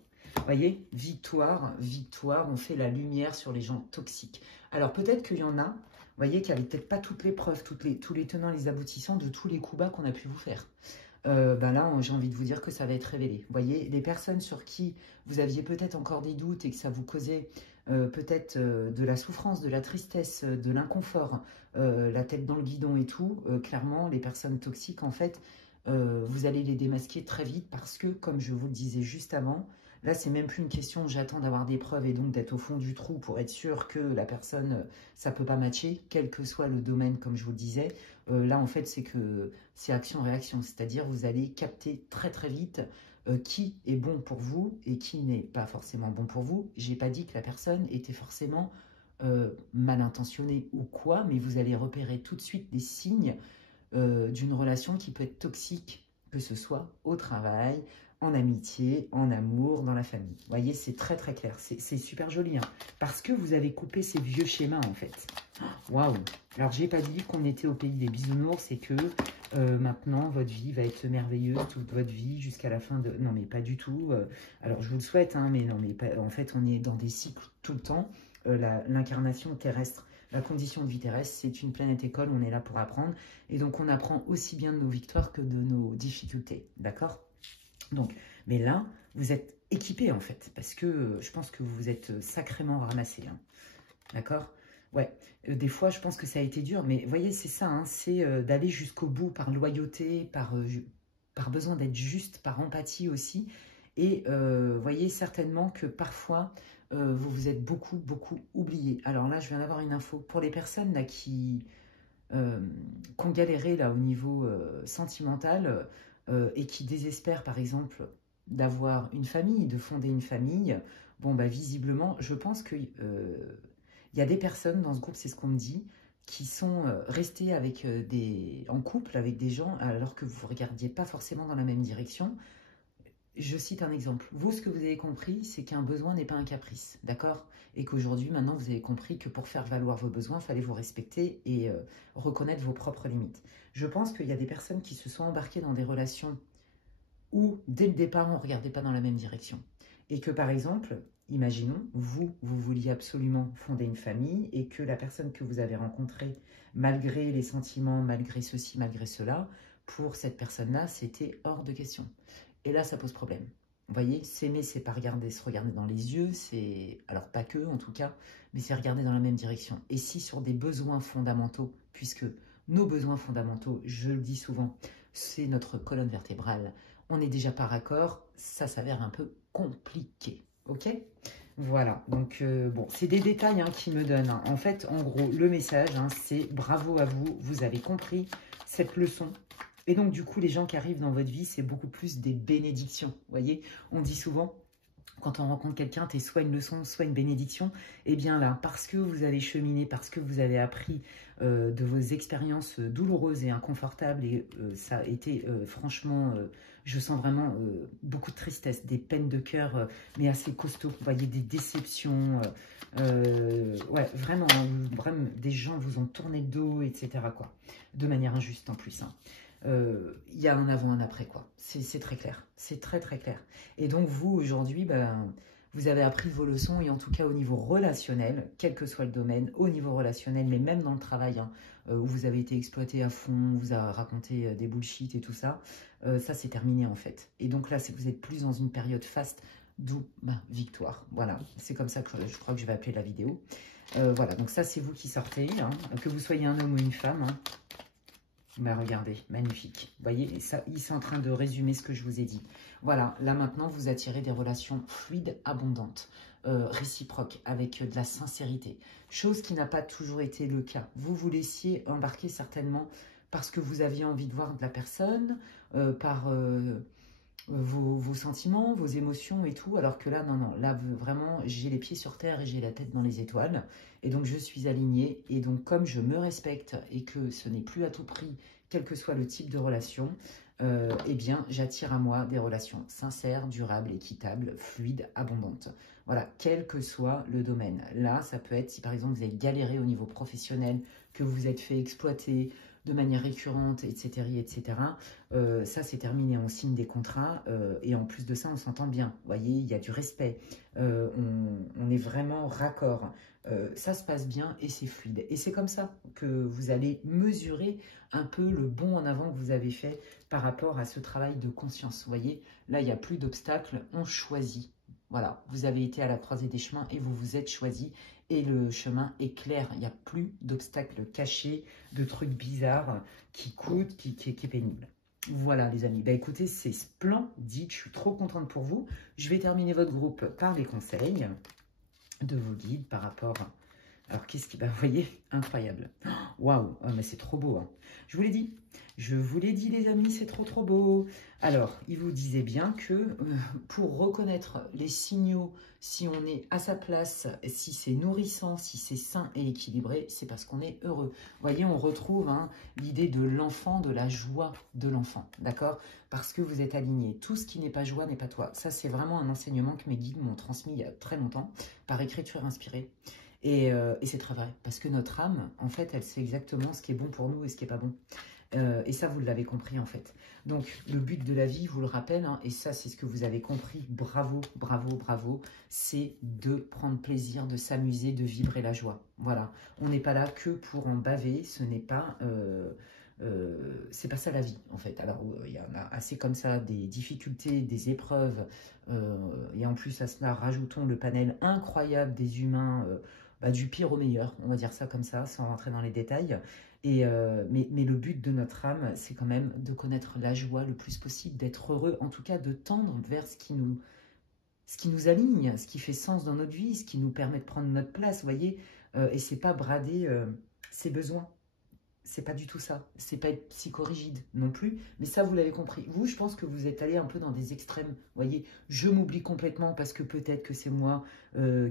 Voyez, victoire, victoire, on fait la lumière sur les gens toxiques. Alors peut-être qu'il y en a, voyez, qui n'avaient peut-être pas toutes les preuves, tous les tenants, les aboutissants de tous les coups bas qu'on a pu vous faire. Ben là, j'ai envie de vous dire que ça va être révélé. Vous voyez, les personnes sur qui vous aviez peut-être encore des doutes et que ça vous causait peut-être de la souffrance, de la tristesse, de l'inconfort, la tête dans le guidon et tout, clairement, les personnes toxiques, en fait, vous allez les démasquer très vite parce que, comme je vous le disais juste avant, là, c'est même plus une question, j'attends d'avoir des preuves et donc d'être au fond du trou pour être sûr que la personne, ça ne peut pas matcher, quel que soit le domaine, comme je vous le disais. Là, en fait, c'est que c'est action-réaction, c'est-à-dire vous allez capter très très vite qui est bon pour vous et qui n'est pas forcément bon pour vous. J'ai pas dit que la personne était forcément mal intentionnée ou quoi, mais vous allez repérer tout de suite des signes d'une relation qui peut être toxique, que ce soit au travail, en amitié, en amour, dans la famille. Vous voyez, c'est très très clair. C'est super joli, hein, parce que vous avez coupé ces vieux schémas, en fait. Waouh! Alors, j'ai pas dit qu'on était au pays des bisounours et que maintenant, votre vie va être merveilleuse, toute votre vie, jusqu'à la fin de... Non, mais pas du tout. Alors, je vous le souhaite, hein, mais non, mais pas... en fait, on est dans des cycles tout le temps. L'incarnation terrestre, la condition de vie terrestre, c'est une planète école, on est là pour apprendre. Et donc, on apprend aussi bien de nos victoires que de nos difficultés, d'accord? Donc, mais là, vous êtes équipé, en fait, parce que je pense que vous vous êtes sacrément ramassé, hein, d'accord? Ouais, des fois, je pense que ça a été dur, mais voyez, c'est ça, hein, c'est d'aller jusqu'au bout par loyauté, par besoin d'être juste, par empathie aussi. Et voyez certainement que parfois, vous vous êtes beaucoup oublié. Alors là, je viens d'avoir une info. Pour les personnes là, qui ont galéré là, au niveau sentimental et qui désespèrent, par exemple, d'avoir une famille, de fonder une famille, bon, bah, visiblement, je pense que... il y a des personnes dans ce groupe, c'est ce qu'on me dit, qui sont restées avec en couple avec des gens alors que vous ne regardiez pas forcément dans la même direction. Je cite un exemple. Vous, ce que vous avez compris, c'est qu'un besoin n'est pas un caprice, d'accord? Et qu'aujourd'hui, maintenant, vous avez compris que pour faire valoir vos besoins, il fallait vous respecter et reconnaître vos propres limites. Je pense qu'il y a des personnes qui se sont embarquées dans des relations où, dès le départ, on ne regardait pas dans la même direction. Et que, par exemple, imaginons, vous vouliez absolument fonder une famille et que la personne que vous avez rencontrée, malgré les sentiments, malgré ceci, malgré cela, pour cette personne-là, c'était hors de question. Et là, ça pose problème. Vous voyez, s'aimer, c'est pas se regarder dans les yeux, c'est, alors pas que en tout cas, mais c'est regarder dans la même direction. Et si sur des besoins fondamentaux, puisque nos besoins fondamentaux, je le dis souvent, c'est notre colonne vertébrale, on n'est déjà pas raccord, ça s'avère un peu compliqué, ok? Voilà, donc bon, c'est des détails hein, qui me donnent. Hein. En fait, en gros, le message, hein, c'est bravo à vous, vous avez compris cette leçon. Et donc, du coup, les gens qui arrivent dans votre vie, c'est beaucoup plus des bénédictions. Vous voyez, on dit souvent, quand on rencontre quelqu'un, t'es soit une leçon, soit une bénédiction. Et bien là, parce que vous avez cheminé, parce que vous avez appris de vos expériences douloureuses et inconfortables, et ça a été franchement, je sens vraiment beaucoup de tristesse, des peines de cœur, mais assez costauds. Vous voyez, des déceptions, ouais, vraiment, vraiment, des gens vous ont tourné le dos, etc. quoi, de manière injuste en plus, hein. Il y a un avant, un après, quoi. C'est très clair. C'est très, très clair. Et donc, vous, aujourd'hui, ben, vous avez appris vos leçons, et en tout cas, au niveau relationnel, quel que soit le domaine, au niveau relationnel, mais même dans le travail, hein, où vous avez été exploité à fond, vous a raconté des bullshit et tout ça, ça, c'est terminé, en fait. Et donc là, vous êtes plus dans une période faste, d'où ben, victoire. Voilà, c'est comme ça que je crois que je vais appeler la vidéo. Voilà, donc ça, c'est vous qui sortez, hein, que vous soyez un homme ou une femme, hein. Bah regardez, magnifique. Vous voyez, ça, il est en train de résumer ce que je vous ai dit. Voilà, là maintenant, vous attirez des relations fluides, abondantes, réciproques, avec de la sincérité. Chose qui n'a pas toujours été le cas. Vous vous laissiez embarquer certainement parce que vous aviez envie de voir de la personne, par vos sentiments, vos émotions et tout, alors que là, non, non, là, vraiment, j'ai les pieds sur terre et j'ai la tête dans les étoiles, et donc je suis alignée, et donc comme je me respecte et que ce n'est plus à tout prix, quel que soit le type de relation, eh bien, j'attire à moi des relations sincères, durables, équitables, fluides, abondantes. Voilà, quel que soit le domaine. Là, ça peut être si par exemple vous avez galéré au niveau professionnel, que vous vous êtes fait exploiter de manière récurrente, etc., etc. Ça, c'est terminé, on signe des contrats et en plus de ça, on s'entend bien. Vous voyez, il y a du respect. On est vraiment raccord. Ça se passe bien et c'est fluide. Et c'est comme ça que vous allez mesurer un peu le bond en avant que vous avez fait par rapport à ce travail de conscience. Vous voyez, là, il n'y a plus d'obstacles, on choisit. Voilà, vous avez été à la croisée des chemins et vous vous êtes choisi et le chemin est clair. Il n'y a plus d'obstacles cachés, de trucs bizarres qui coûtent, qui est pénible. Voilà les amis, bah écoutez, c'est splendide, je suis trop contente pour vous. Je vais terminer votre groupe par les conseils de vos guides par rapport à... Alors, qu'est-ce qui... Bah, vous voyez, incroyable. Waouh, oh, mais c'est trop beau. Hein. Je vous l'ai dit les amis, c'est trop trop beau. Alors, il vous disait bien que pour reconnaître les signaux, si on est à sa place, si c'est nourrissant, si c'est sain et équilibré, c'est parce qu'on est heureux. Vous voyez, on retrouve hein, l'idée de l'enfant, de la joie de l'enfant, d'accord? Parce que vous êtes aligné. Tout ce qui n'est pas joie n'est pas toi. Ça, c'est vraiment un enseignement que mes guides m'ont transmis il y a très longtemps, par écriture inspirée. Et c'est très vrai, parce que notre âme, en fait, elle sait exactement ce qui est bon pour nous et ce qui n'est pas bon. Et ça, vous l'avez compris, en fait. Donc, le but de la vie, vous le rappelle, hein, et ça, c'est ce que vous avez compris, bravo, bravo, bravo, c'est de prendre plaisir, de s'amuser, de vibrer la joie. Voilà, on n'est pas là que pour en baver, ce n'est pas... c'est pas ça la vie en fait. Alors il y en a assez comme ça, des difficultés, des épreuves et en plus à cela rajoutons le panel incroyable des humains, du pire au meilleur, on va dire ça comme ça, sans rentrer dans les détails. Et, mais le but de notre âme, c'est quand même de connaître la joie le plus possible, d'être heureux, en tout cas de tendre vers ce qui nous aligne, ce qui fait sens dans notre vie, ce qui nous permet de prendre notre place, vous voyez. Et c'est pas brader ses besoins. C'est pas du tout ça. C'est pas être psychorigide non plus. Mais ça, vous l'avez compris. Vous, je pense que vous êtes allé un peu dans des extrêmes. Vous voyez, je m'oublie complètement parce que peut-être que c'est moi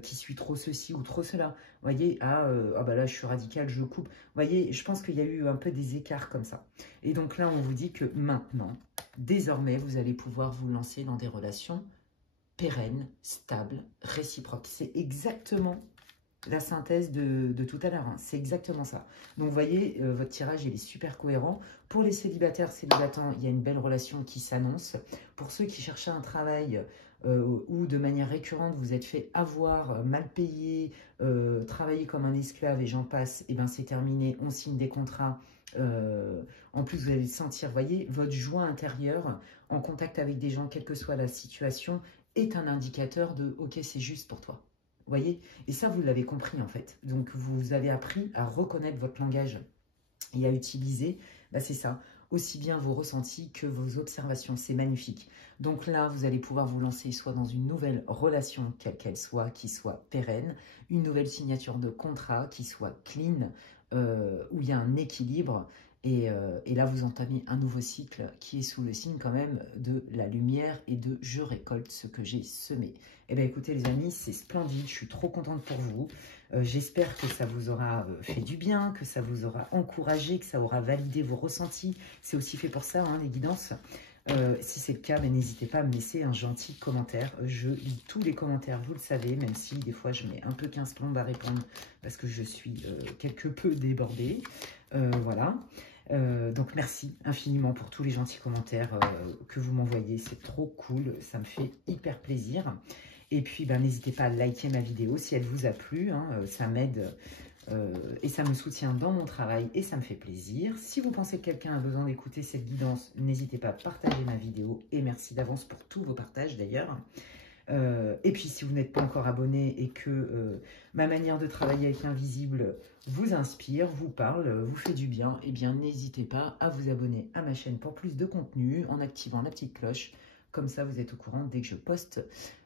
qui suis trop ceci ou trop cela. Vous voyez, ah bah là, je suis radical, je coupe. Vous voyez, je pense qu'il y a eu un peu des écarts comme ça. Et donc là, on vous dit que maintenant, désormais, vous allez pouvoir vous lancer dans des relations pérennes, stables, réciproques. C'est exactement la synthèse de tout à l'heure, hein. C'est exactement ça. Donc, vous voyez, votre tirage, il est super cohérent. Pour les célibataires, célibatants, il y a une belle relation qui s'annonce. Pour ceux qui cherchaient un travail ou de manière récurrente, vous êtes fait avoir, mal payé, travailler comme un esclave et j'en passe, et ben c'est terminé, on signe des contrats. En plus, vous allez sentir, vous voyez, votre joie intérieure en contact avec des gens, quelle que soit la situation, est un indicateur de « ok, c'est juste pour toi ». Vous voyez? Et ça, vous l'avez compris en fait. Donc, vous avez appris à reconnaître votre langage et à utiliser, c'est ça, aussi bien vos ressentis que vos observations. C'est magnifique. Donc là, vous allez pouvoir vous lancer soit dans une nouvelle relation, quelle qu'elle soit, qui soit pérenne, une nouvelle signature de contrat qui soit clean, où il y a un équilibre. Et là, vous entamez un nouveau cycle qui est sous le signe quand même de la lumière et de « je récolte ce que j'ai semé ». Eh bien, écoutez les amis, c'est splendide, je suis trop contente pour vous. J'espère que ça vous aura fait du bien, que ça vous aura encouragé, que ça aura validé vos ressentis. C'est aussi fait pour ça, hein, les guidances. Si c'est le cas, n'hésitez pas à me laisser un gentil commentaire. Je lis tous les commentaires, vous le savez, même si des fois je mets un peu 15 plombes à répondre parce que je suis quelque peu débordée. Voilà. Donc merci infiniment pour tous les gentils commentaires que vous m'envoyez. C'est trop cool, ça me fait hyper plaisir. Et puis n'hésitez pas à liker ma vidéo si elle vous a plu, hein, ça m'aide et ça me soutient dans mon travail et ça me fait plaisir. Si vous pensez que quelqu'un a besoin d'écouter cette guidance, n'hésitez pas à partager ma vidéo et merci d'avance pour tous vos partages d'ailleurs. Et puis si vous n'êtes pas encore abonné et que ma manière de travailler avec l'invisible vous inspire, vous parle, vous fait du bien, eh bien n'hésitez pas à vous abonner à ma chaîne pour plus de contenu en activant la petite cloche. Comme ça, vous êtes au courant dès que je poste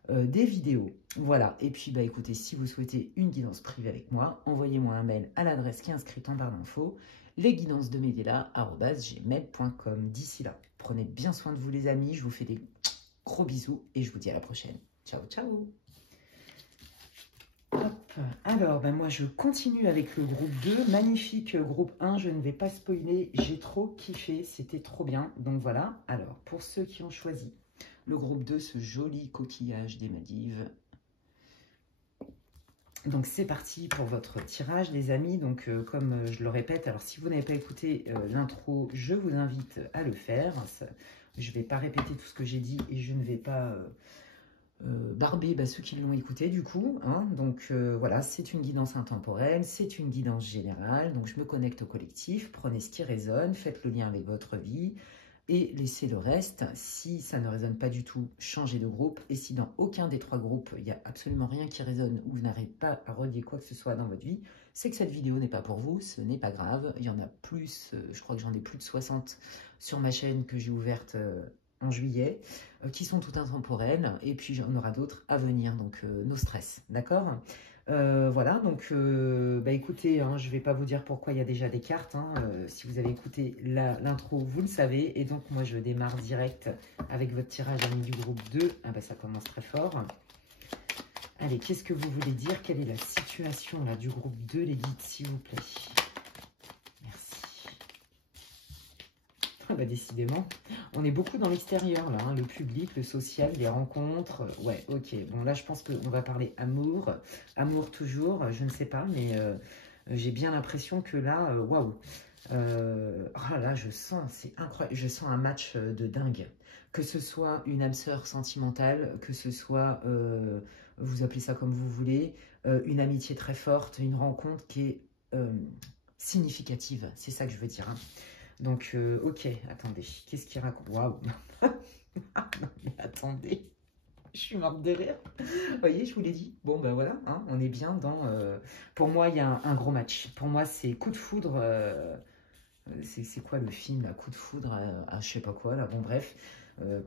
des vidéos. Voilà. Et puis, écoutez, si vous souhaitez une guidance privée avec moi, envoyez-moi un mail à l'adresse qui est inscrite en barre d'infos, lesguidancesdemedela@gmail.com. D'ici là, prenez bien soin de vous les amis. Je vous fais des Gros bisous et je vous dis à la prochaine. Ciao, ciao. Hop. Alors, ben moi, je continue avec le groupe 2. Magnifique groupe 1, je ne vais pas spoiler. J'ai trop kiffé, c'était trop bien. Donc voilà. Alors, pour ceux qui ont choisi le groupe 2, ce joli coquillage des Maldives. Donc c'est parti pour votre tirage les amis, donc comme je le répète, alors si vous n'avez pas écouté l'intro, je vous invite à le faire. Je ne vais pas répéter tout ce que j'ai dit et je ne vais pas barber ceux qui l'ont écouté du coup. Hein. Donc voilà, c'est une guidance intemporelle, c'est une guidance générale, donc je me connecte au collectif, prenez ce qui résonne, faites le lien avec votre vie. Et laissez le reste. Si ça ne résonne pas du tout, changez de groupe. Et si dans aucun des 3 groupes, il n'y a absolument rien qui résonne ou vous n'arrivez pas à relier quoi que ce soit dans votre vie, c'est que cette vidéo n'est pas pour vous, ce n'est pas grave. Il y en a plus, je crois que j'en ai plus de 60 sur ma chaîne que j'ai ouverte en juillet, qui sont toutes intemporelles. Et puis j'en aura d'autres à venir, donc no stress, d'accord ? Voilà, donc écoutez, hein, je ne vais pas vous dire pourquoi il y a déjà des cartes. Hein, si vous avez écouté l'intro, vous le savez. Et donc, moi, je démarre direct avec votre tirage ami du groupe 2. Ah ça commence très fort. Allez, qu'est-ce que vous voulez dire? Quelle est la situation là du groupe 2, les guides, s'il vous plaît? Merci. Décidément, on est beaucoup dans l'extérieur là, hein, le public, le social, les rencontres. Ouais, ok. Bon, là, je pense qu'on va parler amour. Amour toujours, je ne sais pas, mais j'ai bien l'impression que là, waouh. Oh là, je sens, c'est incroyable. Je sens un match de dingue. Que ce soit une âme sœur sentimentale, que ce soit, vous appelez ça comme vous voulez, une amitié très forte, une rencontre qui est significative. C'est ça que je veux dire. Hein. Donc, ok, attendez, qu'est-ce qu'il raconte? Waouh. Non, mais attendez, je suis morte de rire. Vous voyez, je vous l'ai dit. Bon, ben voilà, hein, on est bien dans... Pour moi, il y a un gros match. Pour moi, c'est coup de foudre... c'est quoi le film, là? Coup de foudre à je sais pas quoi, là. Bon, bref,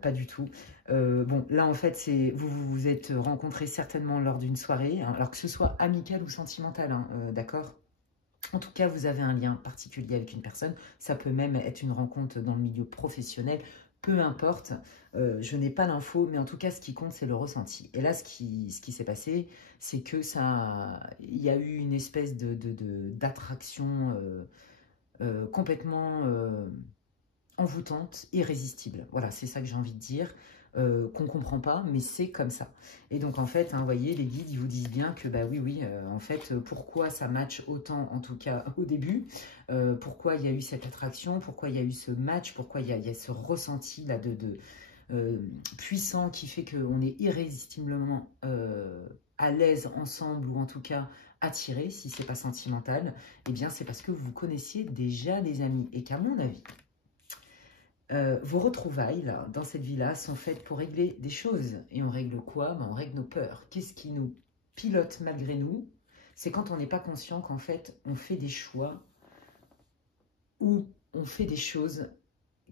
pas du tout. Bon, là, en fait, c'est vous vous êtes rencontrés certainement lors d'une soirée, hein, alors que ce soit amical ou sentimental, hein, d'accord? En tout cas, vous avez un lien particulier avec une personne. Ça peut même être une rencontre dans le milieu professionnel. Peu importe, je n'ai pas l'info, mais en tout cas, ce qui compte, c'est le ressenti. Et là, ce qui s'est passé, c'est que il y a eu une espèce d'attraction complètement envoûtante, irrésistible. Voilà, c'est ça que j'ai envie de dire. Qu'on ne comprend pas, mais c'est comme ça. Et donc, en fait, hein, vous voyez, les guides, ils vous disent bien que, oui, en fait, pourquoi ça match autant, en tout cas, au début, pourquoi il y a eu cette attraction, pourquoi il y a eu ce match, pourquoi il y a ce ressenti-là puissant qui fait qu'on est irrésistiblement à l'aise ensemble, ou en tout cas attiré, si c'est pas sentimental, eh bien, c'est parce que vous connaissiez déjà des amis, et qu'à mon avis, vos retrouvailles là, dans cette vie-là sont faites pour régler des choses. Et on règle quoi? On règle nos peurs. Qu'est-ce qui nous pilote malgré nous? C'est quand on n'est pas conscient qu'en fait, on fait des choix ou on fait des choses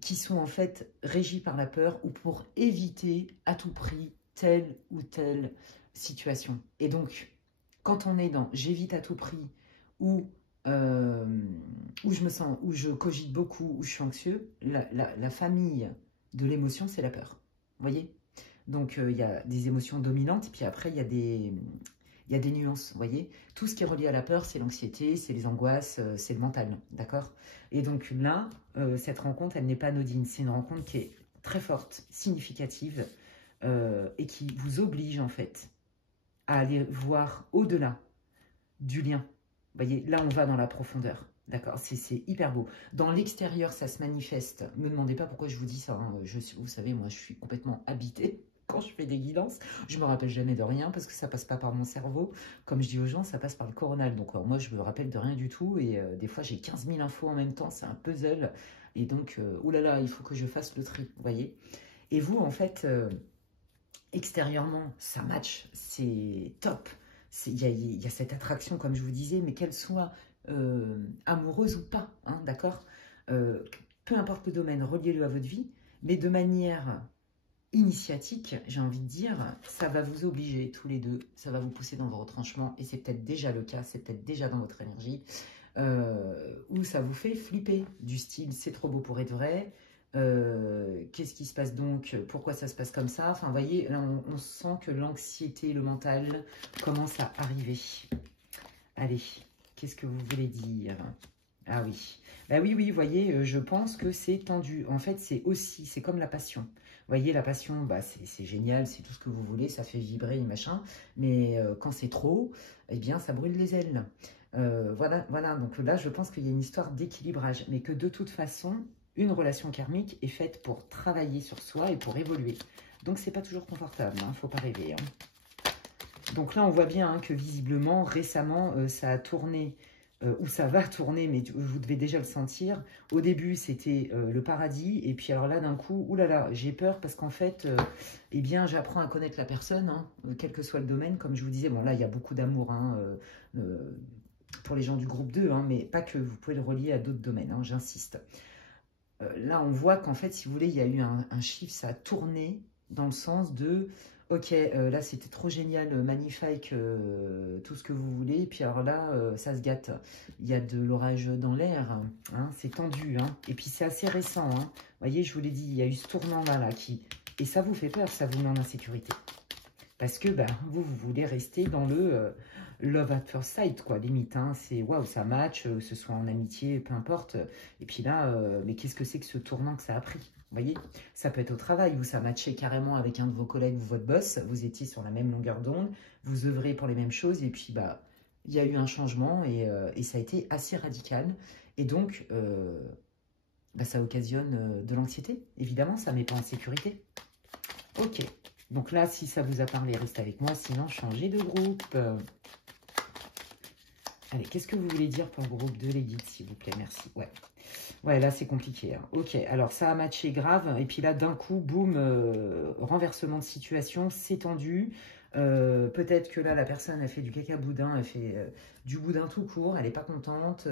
qui sont en fait régies par la peur ou pour éviter à tout prix telle ou telle situation. Et donc, quand on est dans « j'évite à tout prix » ou où je me sens, où je cogite beaucoup, où je suis anxieux, la famille de l'émotion, c'est la peur. Vous voyez? Donc, il y a des émotions dominantes, puis après, il y a des nuances, vous voyez? Tout ce qui est relié à la peur, c'est l'anxiété, c'est les angoisses, c'est le mental, d'accord? Et donc là, cette rencontre, elle n'est pas anodine. C'est une rencontre qui est très forte, significative, et qui vous oblige, en fait, à aller voir au-delà du lien. Vous voyez, là, on va dans la profondeur. D'accord, c'est hyper beau. Dans l'extérieur, ça se manifeste. Ne me demandez pas pourquoi je vous dis ça. Hein. Vous savez, moi, je suis complètement habitée quand je fais des guidances. Je me rappelle jamais de rien parce que ça passe pas par mon cerveau. Comme je dis aux gens, ça passe par le coronal. Donc, moi, je me rappelle de rien du tout. Et des fois, j'ai 15 000 infos en même temps. C'est un puzzle. Et donc, oulala, il faut que je fasse le tri. Vous voyez? Et vous, en fait, extérieurement, ça match. C'est top. Il y a cette attraction, comme je vous disais, mais qu'elle soit amoureuse ou pas, hein, d'accord, peu importe le domaine, reliez-le à votre vie, mais de manière initiatique, j'ai envie de dire, ça va vous obliger tous les deux, ça va vous pousser dans vos retranchements, et c'est peut-être déjà le cas, c'est peut-être déjà dans votre énergie, où ça vous fait flipper, du style « c'est trop beau pour être vrai », Qu'est-ce qui se passe donc? Pourquoi ça se passe comme ça? Enfin, vous voyez, là, on sent que l'anxiété, le mental commence à arriver. Allez, qu'est-ce que vous voulez dire? Ah oui. Bah oui, oui, vous voyez, je pense que c'est tendu. En fait, c'est comme la passion. Vous voyez, la passion, bah, c'est génial, c'est tout ce que vous voulez, ça fait vibrer, machin. Mais quand c'est trop, eh bien, ça brûle les ailes. Voilà, voilà. Donc là, je pense qu'il y a une histoire d'équilibrage. Mais que de toute façon, une relation karmique est faite pour travailler sur soi et pour évoluer. Donc, c'est pas toujours confortable, hein, faut pas rêver. Hein. Donc là, on voit bien hein, que visiblement, récemment, ça a tourné, ou ça va tourner, mais vous devez déjà le sentir. Au début, c'était le paradis, et puis alors là, d'un coup, oulala, j'ai peur parce qu'en fait, eh bien, j'apprends à connaître la personne, hein, quel que soit le domaine. Comme je vous disais, bon là, il y a beaucoup d'amour, hein, pour les gens du groupe 2, hein, mais pas que, vous pouvez le relier à d'autres domaines, hein, j'insiste. Là, on voit qu'en fait, si vous voulez, il y a eu un chiffre, ça a tourné dans le sens de, ok, là, c'était trop génial, magnifique, tout ce que vous voulez, puis alors là, ça se gâte. Il y a de l'orage dans l'air, hein, c'est tendu, hein, et puis c'est assez récent, hein. Vous voyez, je vous l'ai dit, il y a eu ce tournant-là, là, et ça vous fait peur, ça vous met en insécurité. Parce que bah, vous voulez rester dans le love at first sight, quoi, limite. Hein, c'est waouh, ça match, que ce soit en amitié, peu importe. Et puis là, mais qu'est-ce que c'est que ce tournant que ça a pris? Vous voyez, ça peut être au travail, où ça matchait carrément avec un de vos collègues ou votre boss, vous étiez sur la même longueur d'onde, vous œuvrez pour les mêmes choses, et puis bah, il y a eu un changement et ça a été assez radical. Et donc, bah, ça occasionne de l'anxiété. Évidemment, ça ne met pas en sécurité. Ok. Donc là, si ça vous a parlé, restez avec moi. Sinon, changez de groupe. Allez, qu'est-ce que vous voulez dire pour le groupe 2, les guides, s'il vous plaît? Merci. Ouais, ouais, là, c'est compliqué. Hein. Ok, alors ça a matché grave. Et puis là, d'un coup, boum, renversement de situation, c'est tendu. Peut-être que là, la personne a fait du caca boudin, elle fait du boudin tout court, elle n'est pas contente,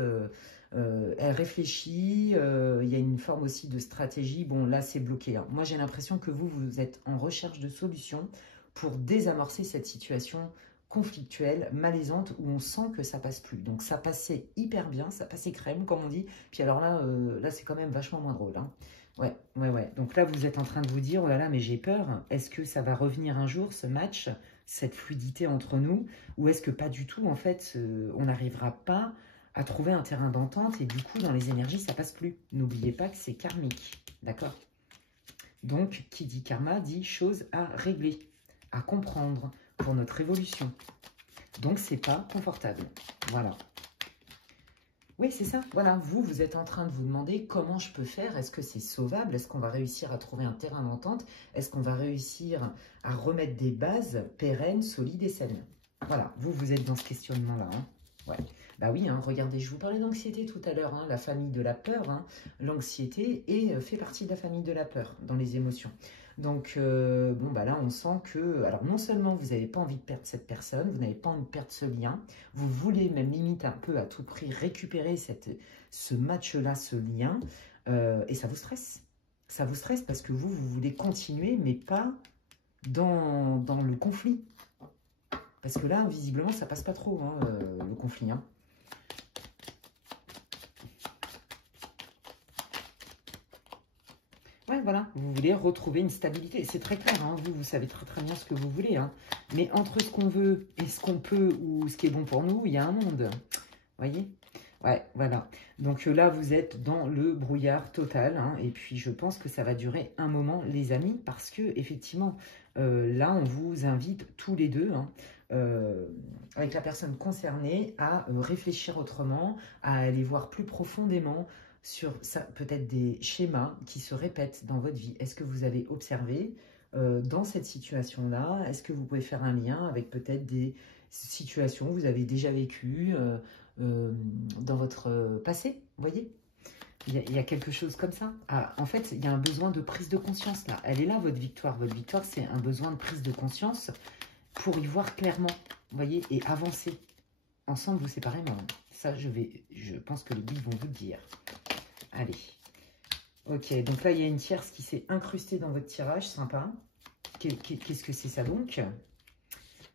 elle réfléchit, il y a une forme aussi de stratégie. Bon, là, c'est bloqué. Hein. Moi, j'ai l'impression que vous êtes en recherche de solutions pour désamorcer cette situation conflictuelle, malaisante, où on sent que ça passe plus. Donc, ça passait hyper bien, ça passait crème, comme on dit. Puis alors là, là c'est quand même vachement moins drôle. Hein. Ouais, ouais, ouais. Donc là, vous êtes en train de vous dire, oh là là, mais j'ai peur. Est-ce que ça va revenir un jour, ce match, cette fluidité entre nous? Ou est-ce que pas du tout, en fait, on n'arrivera pas à trouver un terrain d'entente et du coup, dans les énergies, ça passe plus. N'oubliez pas que c'est karmique, d'accord? Donc, qui dit karma dit chose à régler, à comprendre pour notre évolution. Donc, c'est pas confortable. Voilà. Oui, c'est ça. Voilà, vous êtes en train de vous demander comment je peux faire. Est-ce que c'est sauvable? Est-ce qu'on va réussir à trouver un terrain d'entente? Est-ce qu'on va réussir à remettre des bases pérennes, solides et saines? Voilà, vous êtes dans ce questionnement-là. Hein. Ouais. Bah oui, hein, regardez, je vous parlais d'anxiété tout à l'heure, hein, la famille de la peur. Hein. L'anxiété fait partie de la famille de la peur dans les émotions. Donc, bon, bah là, on sent que, alors non seulement vous n'avez pas envie de perdre cette personne, vous n'avez pas envie de perdre ce lien, vous voulez même limite un peu à tout prix récupérer ce match-là, ce lien, et ça vous stresse. Ça vous stresse parce que vous voulez continuer, mais pas dans le conflit. Parce que là, visiblement, ça passe pas trop, hein, le conflit. Hein. Ouais, voilà, vous voulez retrouver une stabilité. C'est très clair, hein, vous savez très très bien ce que vous voulez. Hein. Mais entre ce qu'on veut et ce qu'on peut ou ce qui est bon pour nous, il y a un monde. Vous voyez? Ouais, voilà. Donc là, vous êtes dans le brouillard total. Hein, et puis, je pense que ça va durer un moment, les amis, parce que effectivement, là, on vous invite tous les deux, hein, avec la personne concernée, à réfléchir autrement, à aller voir plus profondément sur ça, peut-être des schémas qui se répètent dans votre vie. Est-ce que vous avez observé dans cette situation-là? Est-ce que vous pouvez faire un lien avec peut-être des situations que vous avez déjà vécues dans votre passé? Vous voyez, il y a quelque chose comme ça. Ah, en fait, il y a un besoin de prise de conscience là. Elle est là, votre victoire. Votre victoire, c'est un besoin de prise de conscience pour y voir clairement, vous voyez, et avancer. Ensemble, vous séparément. Ça, je pense que les guides vont vous le dire. Allez. Ok, donc là, il y a une tierce qui s'est incrustée dans votre tirage. Sympa. Qu'est-ce que c'est ça donc?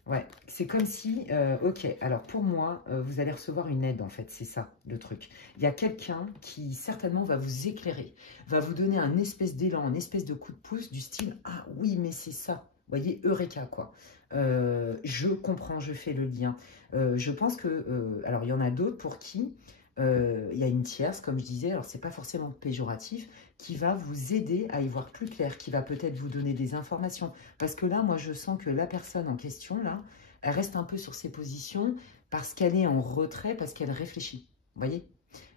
Ouais, c'est comme si, ok, alors pour moi, vous allez recevoir une aide en fait, c'est ça le truc. Il y a quelqu'un qui certainement va vous éclairer, va vous donner un espèce d'élan, un espèce de coup de pouce du style, ah oui, mais c'est ça, vous voyez, Eureka quoi. Je comprends, je fais le lien. Je pense que, alors il y en a d'autres pour qui il y a une tierce, comme je disais, alors c'est pas forcément péjoratif, qui va vous aider à y voir plus clair, qui va peut-être vous donner des informations. Parce que là, moi, je sens que la personne en question, là, elle reste un peu sur ses positions parce qu'elle est en retrait, parce qu'elle réfléchit. Vous voyez.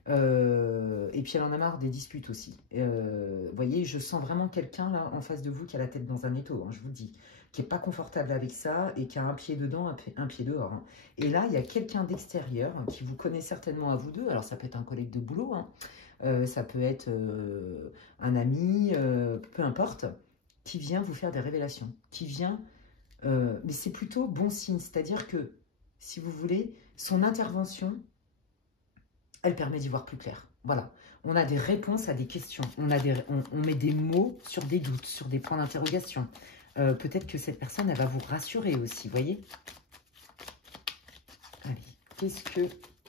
Et puis elle en a marre des disputes aussi. Vous voyez, je sens vraiment quelqu'un là en face de vous qui a la tête dans un étau, hein, je vous le dis, qui n'est pas confortable avec ça et qui a un pied dedans, un pied dehors. Hein. Et là, il y a quelqu'un d'extérieur qui vous connaît certainement à vous deux. Alors ça peut être un collègue de boulot, hein, ça peut être un ami, peu importe, qui vient vous faire des révélations, qui vient... mais c'est plutôt bon signe, c'est-à-dire que, si vous voulez, son intervention, elle permet d'y voir plus clair. Voilà, on a des réponses à des questions, on met des mots sur des doutes, sur des points d'interrogation. Peut-être que cette personne, elle va vous rassurer aussi, vous voyez. Allez, qu'est-ce que...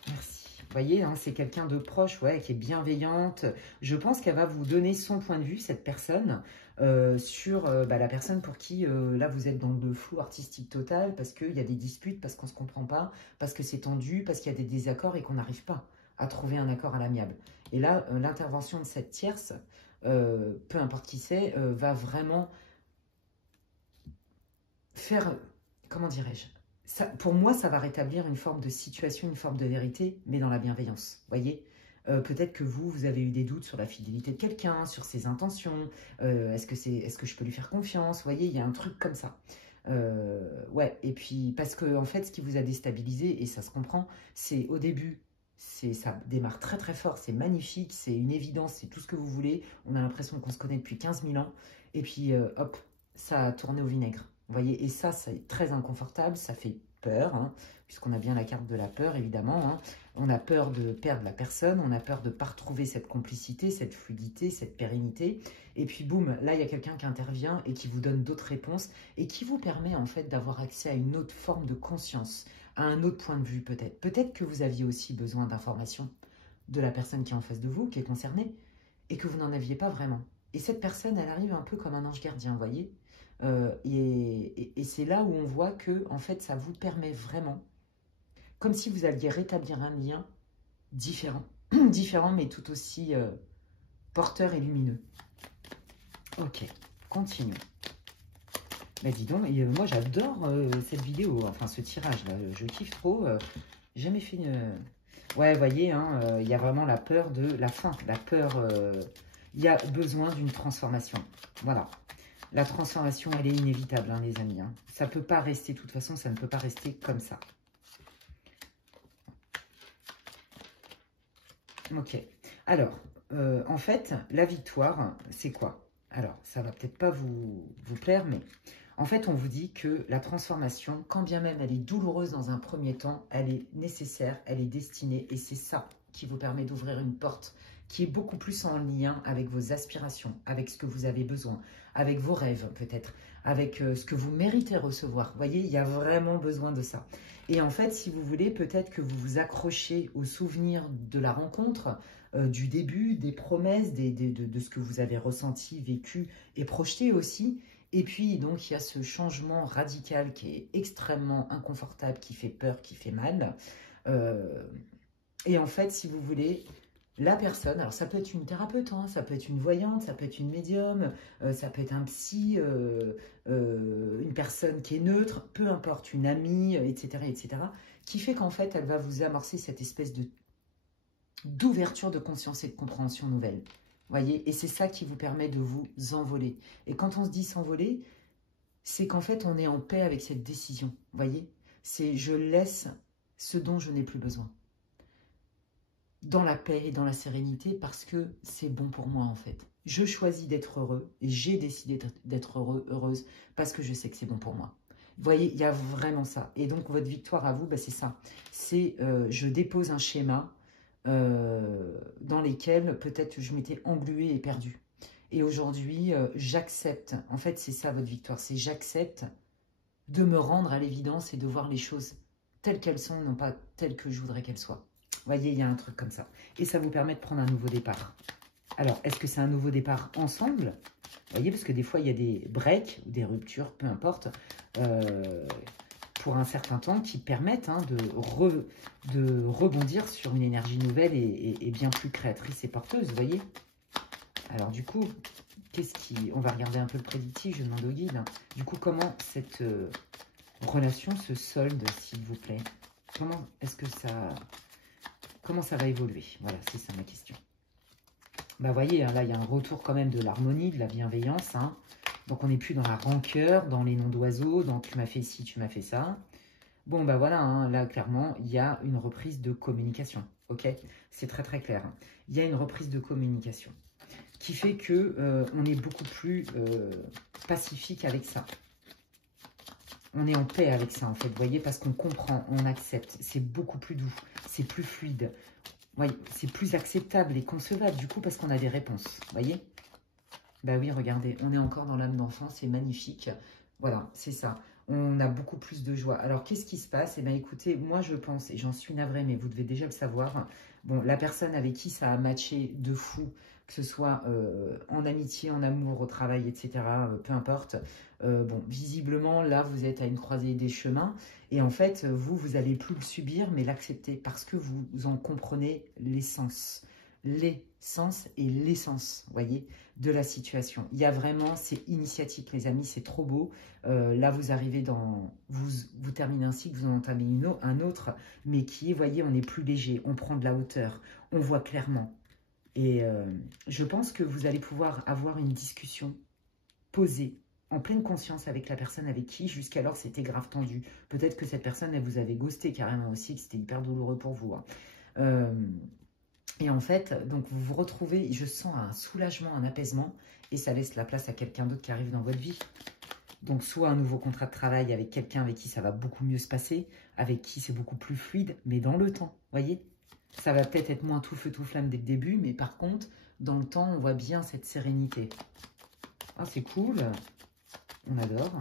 Merci. Vous voyez, hein, c'est quelqu'un de proche, ouais, qui est bienveillante. Je pense qu'elle va vous donner son point de vue, cette personne, sur la personne pour qui, là, vous êtes dans le flou artistique total, parce qu'il y a des disputes, parce qu'on ne se comprend pas, parce que c'est tendu, parce qu'il y a des désaccords et qu'on n'arrive pas à trouver un accord à l'amiable. Et là, l'intervention de cette tierce, peu importe qui c'est, va vraiment faire, comment dirais-je, ça, pour moi, ça va rétablir une forme de situation, une forme de vérité, mais dans la bienveillance, voyez. Peut-être que vous avez eu des doutes sur la fidélité de quelqu'un, sur ses intentions, est-ce que je peux lui faire confiance, vous voyez, il y a un truc comme ça. Ouais, et puis, parce que, en fait, ce qui vous a déstabilisé, et ça se comprend, c'est au début, ça démarre très très fort, c'est magnifique, c'est une évidence, c'est tout ce que vous voulez, on a l'impression qu'on se connaît depuis 15 000 ans, et puis, hop, ça a tourné au vinaigre. Vous voyez, et ça, c'est très inconfortable, ça fait peur, hein, puisqu'on a bien la carte de la peur, évidemment. Hein. On a peur de perdre la personne, on a peur de ne pas retrouver cette complicité, cette fluidité, cette pérennité. Et puis, boum, là, il y a quelqu'un qui intervient et qui vous donne d'autres réponses et qui vous permet, en fait, d'avoir accès à une autre forme de conscience, à un autre point de vue, peut-être. Peut-être que vous aviez aussi besoin d'informations de la personne qui est en face de vous, qui est concernée, et que vous n'en aviez pas vraiment. Et cette personne, elle arrive un peu comme un ange gardien, vous voyez. Et c'est là où on voit que, en fait, ça vous permet vraiment, comme si vous alliez rétablir un lien différent, différent mais tout aussi porteur et lumineux. Ok, continuons. Mais dis donc, moi j'adore cette vidéo, enfin ce tirage là, je kiffe trop. J'ai jamais fait une... Ouais, vous voyez, hein, y a vraiment la peur de la fin, la peur... Il y a besoin d'une transformation, voilà. La transformation, elle est inévitable, hein, les amis. Hein. Ça ne peut pas rester, de toute façon, ça ne peut pas rester comme ça. Ok. Alors, en fait, la victoire, c'est quoi? Alors, ça va peut-être pas vous plaire, mais en fait, on vous dit que la transformation, quand bien même elle est douloureuse dans un premier temps, elle est nécessaire, elle est destinée, et c'est ça qui vous permet d'ouvrir une porte qui est beaucoup plus en lien avec vos aspirations, avec ce que vous avez besoin, avec vos rêves peut-être, avec ce que vous méritez recevoir. Vous voyez, il y a vraiment besoin de ça. Et en fait, si vous voulez, peut-être que vous vous accrochez aux souvenirs de la rencontre, du début, des promesses, de ce que vous avez ressenti, vécu et projeté aussi. Et puis, donc, il y a ce changement radical qui est extrêmement inconfortable, qui fait peur, qui fait mal. Et en fait, si vous voulez... La personne, alors ça peut être une thérapeute, hein, ça peut être une voyante, ça peut être une médium, ça peut être un psy, une personne qui est neutre, peu importe, une amie, etc., qui fait qu'en fait, elle va vous amorcer cette espèce d'ouverture de conscience et de compréhension nouvelle. Voyez, et c'est ça qui vous permet de vous envoler. Et quand on se dit s'envoler, c'est qu'en fait, on est en paix avec cette décision. Voyez, c'est je laisse ce dont je n'ai plus besoin. Dans la paix et dans la sérénité parce que c'est bon pour moi en fait. Je choisis d'être heureux et j'ai décidé d'être heureuse parce que je sais que c'est bon pour moi. Vous voyez, il y a vraiment ça. Et donc votre victoire à vous, bah, c'est ça. C'est je dépose un schéma dans lesquels peut-être je m'étais engluée et perdue. Et aujourd'hui, j'accepte. En fait, c'est ça votre victoire. C'est j'accepte de me rendre à l'évidence et de voir les choses telles qu'elles sont, non pas telles que je voudrais qu'elles soient. Vous voyez, il y a un truc comme ça. Et ça vous permet de prendre un nouveau départ. Alors, est-ce que c'est un nouveau départ ensemble? Vous voyez, parce que des fois, il y a des breaks, ou des ruptures, peu importe, pour un certain temps, qui permettent de rebondir sur une énergie nouvelle et bien plus créatrice et porteuse, vous voyez. Alors, du coup, on va regarder un peu le prédictif, je demande au guide. Du coup, comment cette relation se solde, s'il vous plaît? Comment ça va évoluer? Voilà, c'est ça ma question. Bah, vous voyez, hein, là, il y a un retour quand même de l'harmonie, de la bienveillance. Hein. Donc, on n'est plus dans la rancœur, dans les noms d'oiseaux, dans tu m'as fait ci, tu m'as fait ça. Bon, bah voilà, hein, là, clairement, il y a une reprise de communication. Ok? C'est très, très clair. Hein. Il y a une reprise de communication qui fait que on est beaucoup plus pacifique avec ça. On est en paix avec ça, en fait, vous voyez, parce qu'on comprend, on accepte. C'est beaucoup plus doux, c'est plus fluide. Oui, c'est plus acceptable et concevable, du coup, parce qu'on a des réponses, vous voyez. Bah oui, regardez, on est encore dans l'âme d'enfant, c'est magnifique. Voilà, c'est ça. On a beaucoup plus de joie. Alors, qu'est-ce qui se passe? Eh bien, écoutez, moi, je pense, et j'en suis navrée, mais vous devez déjà le savoir, bon, la personne avec qui ça a matché de fou, que ce soit en amitié, en amour, au travail, etc., peu importe. Bon, visiblement, là, vous êtes à une croisée des chemins. Et en fait, vous allez plus le subir, mais l'accepter parce que vous en comprenez l'essence. L'essence et l'essence, voyez, de la situation. Il y a vraiment, c'est initiatique, les amis, c'est trop beau. Là, vous arrivez dans... Vous terminez un cycle, vous en entamez un autre, mais qui est, voyez, on est plus léger, on prend de la hauteur, on voit clairement. Et je pense que vous allez pouvoir avoir une discussion posée, en pleine conscience avec la personne avec qui, jusqu'alors, c'était grave tendu. Peut-être que cette personne, elle vous avait ghosté carrément aussi, que c'était hyper douloureux pour vous. Hein. Et en fait, donc vous vous retrouvez, je sens un soulagement, un apaisement, et ça laisse la place à quelqu'un d'autre qui arrive dans votre vie. Donc soit un nouveau contrat de travail avec quelqu'un avec qui ça va beaucoup mieux se passer, avec qui c'est beaucoup plus fluide, mais dans le temps, voyez. Ça va peut-être être moins tout feu tout flamme dès le début, mais par contre, dans le temps, on voit bien cette sérénité. Ah, c'est cool. On adore.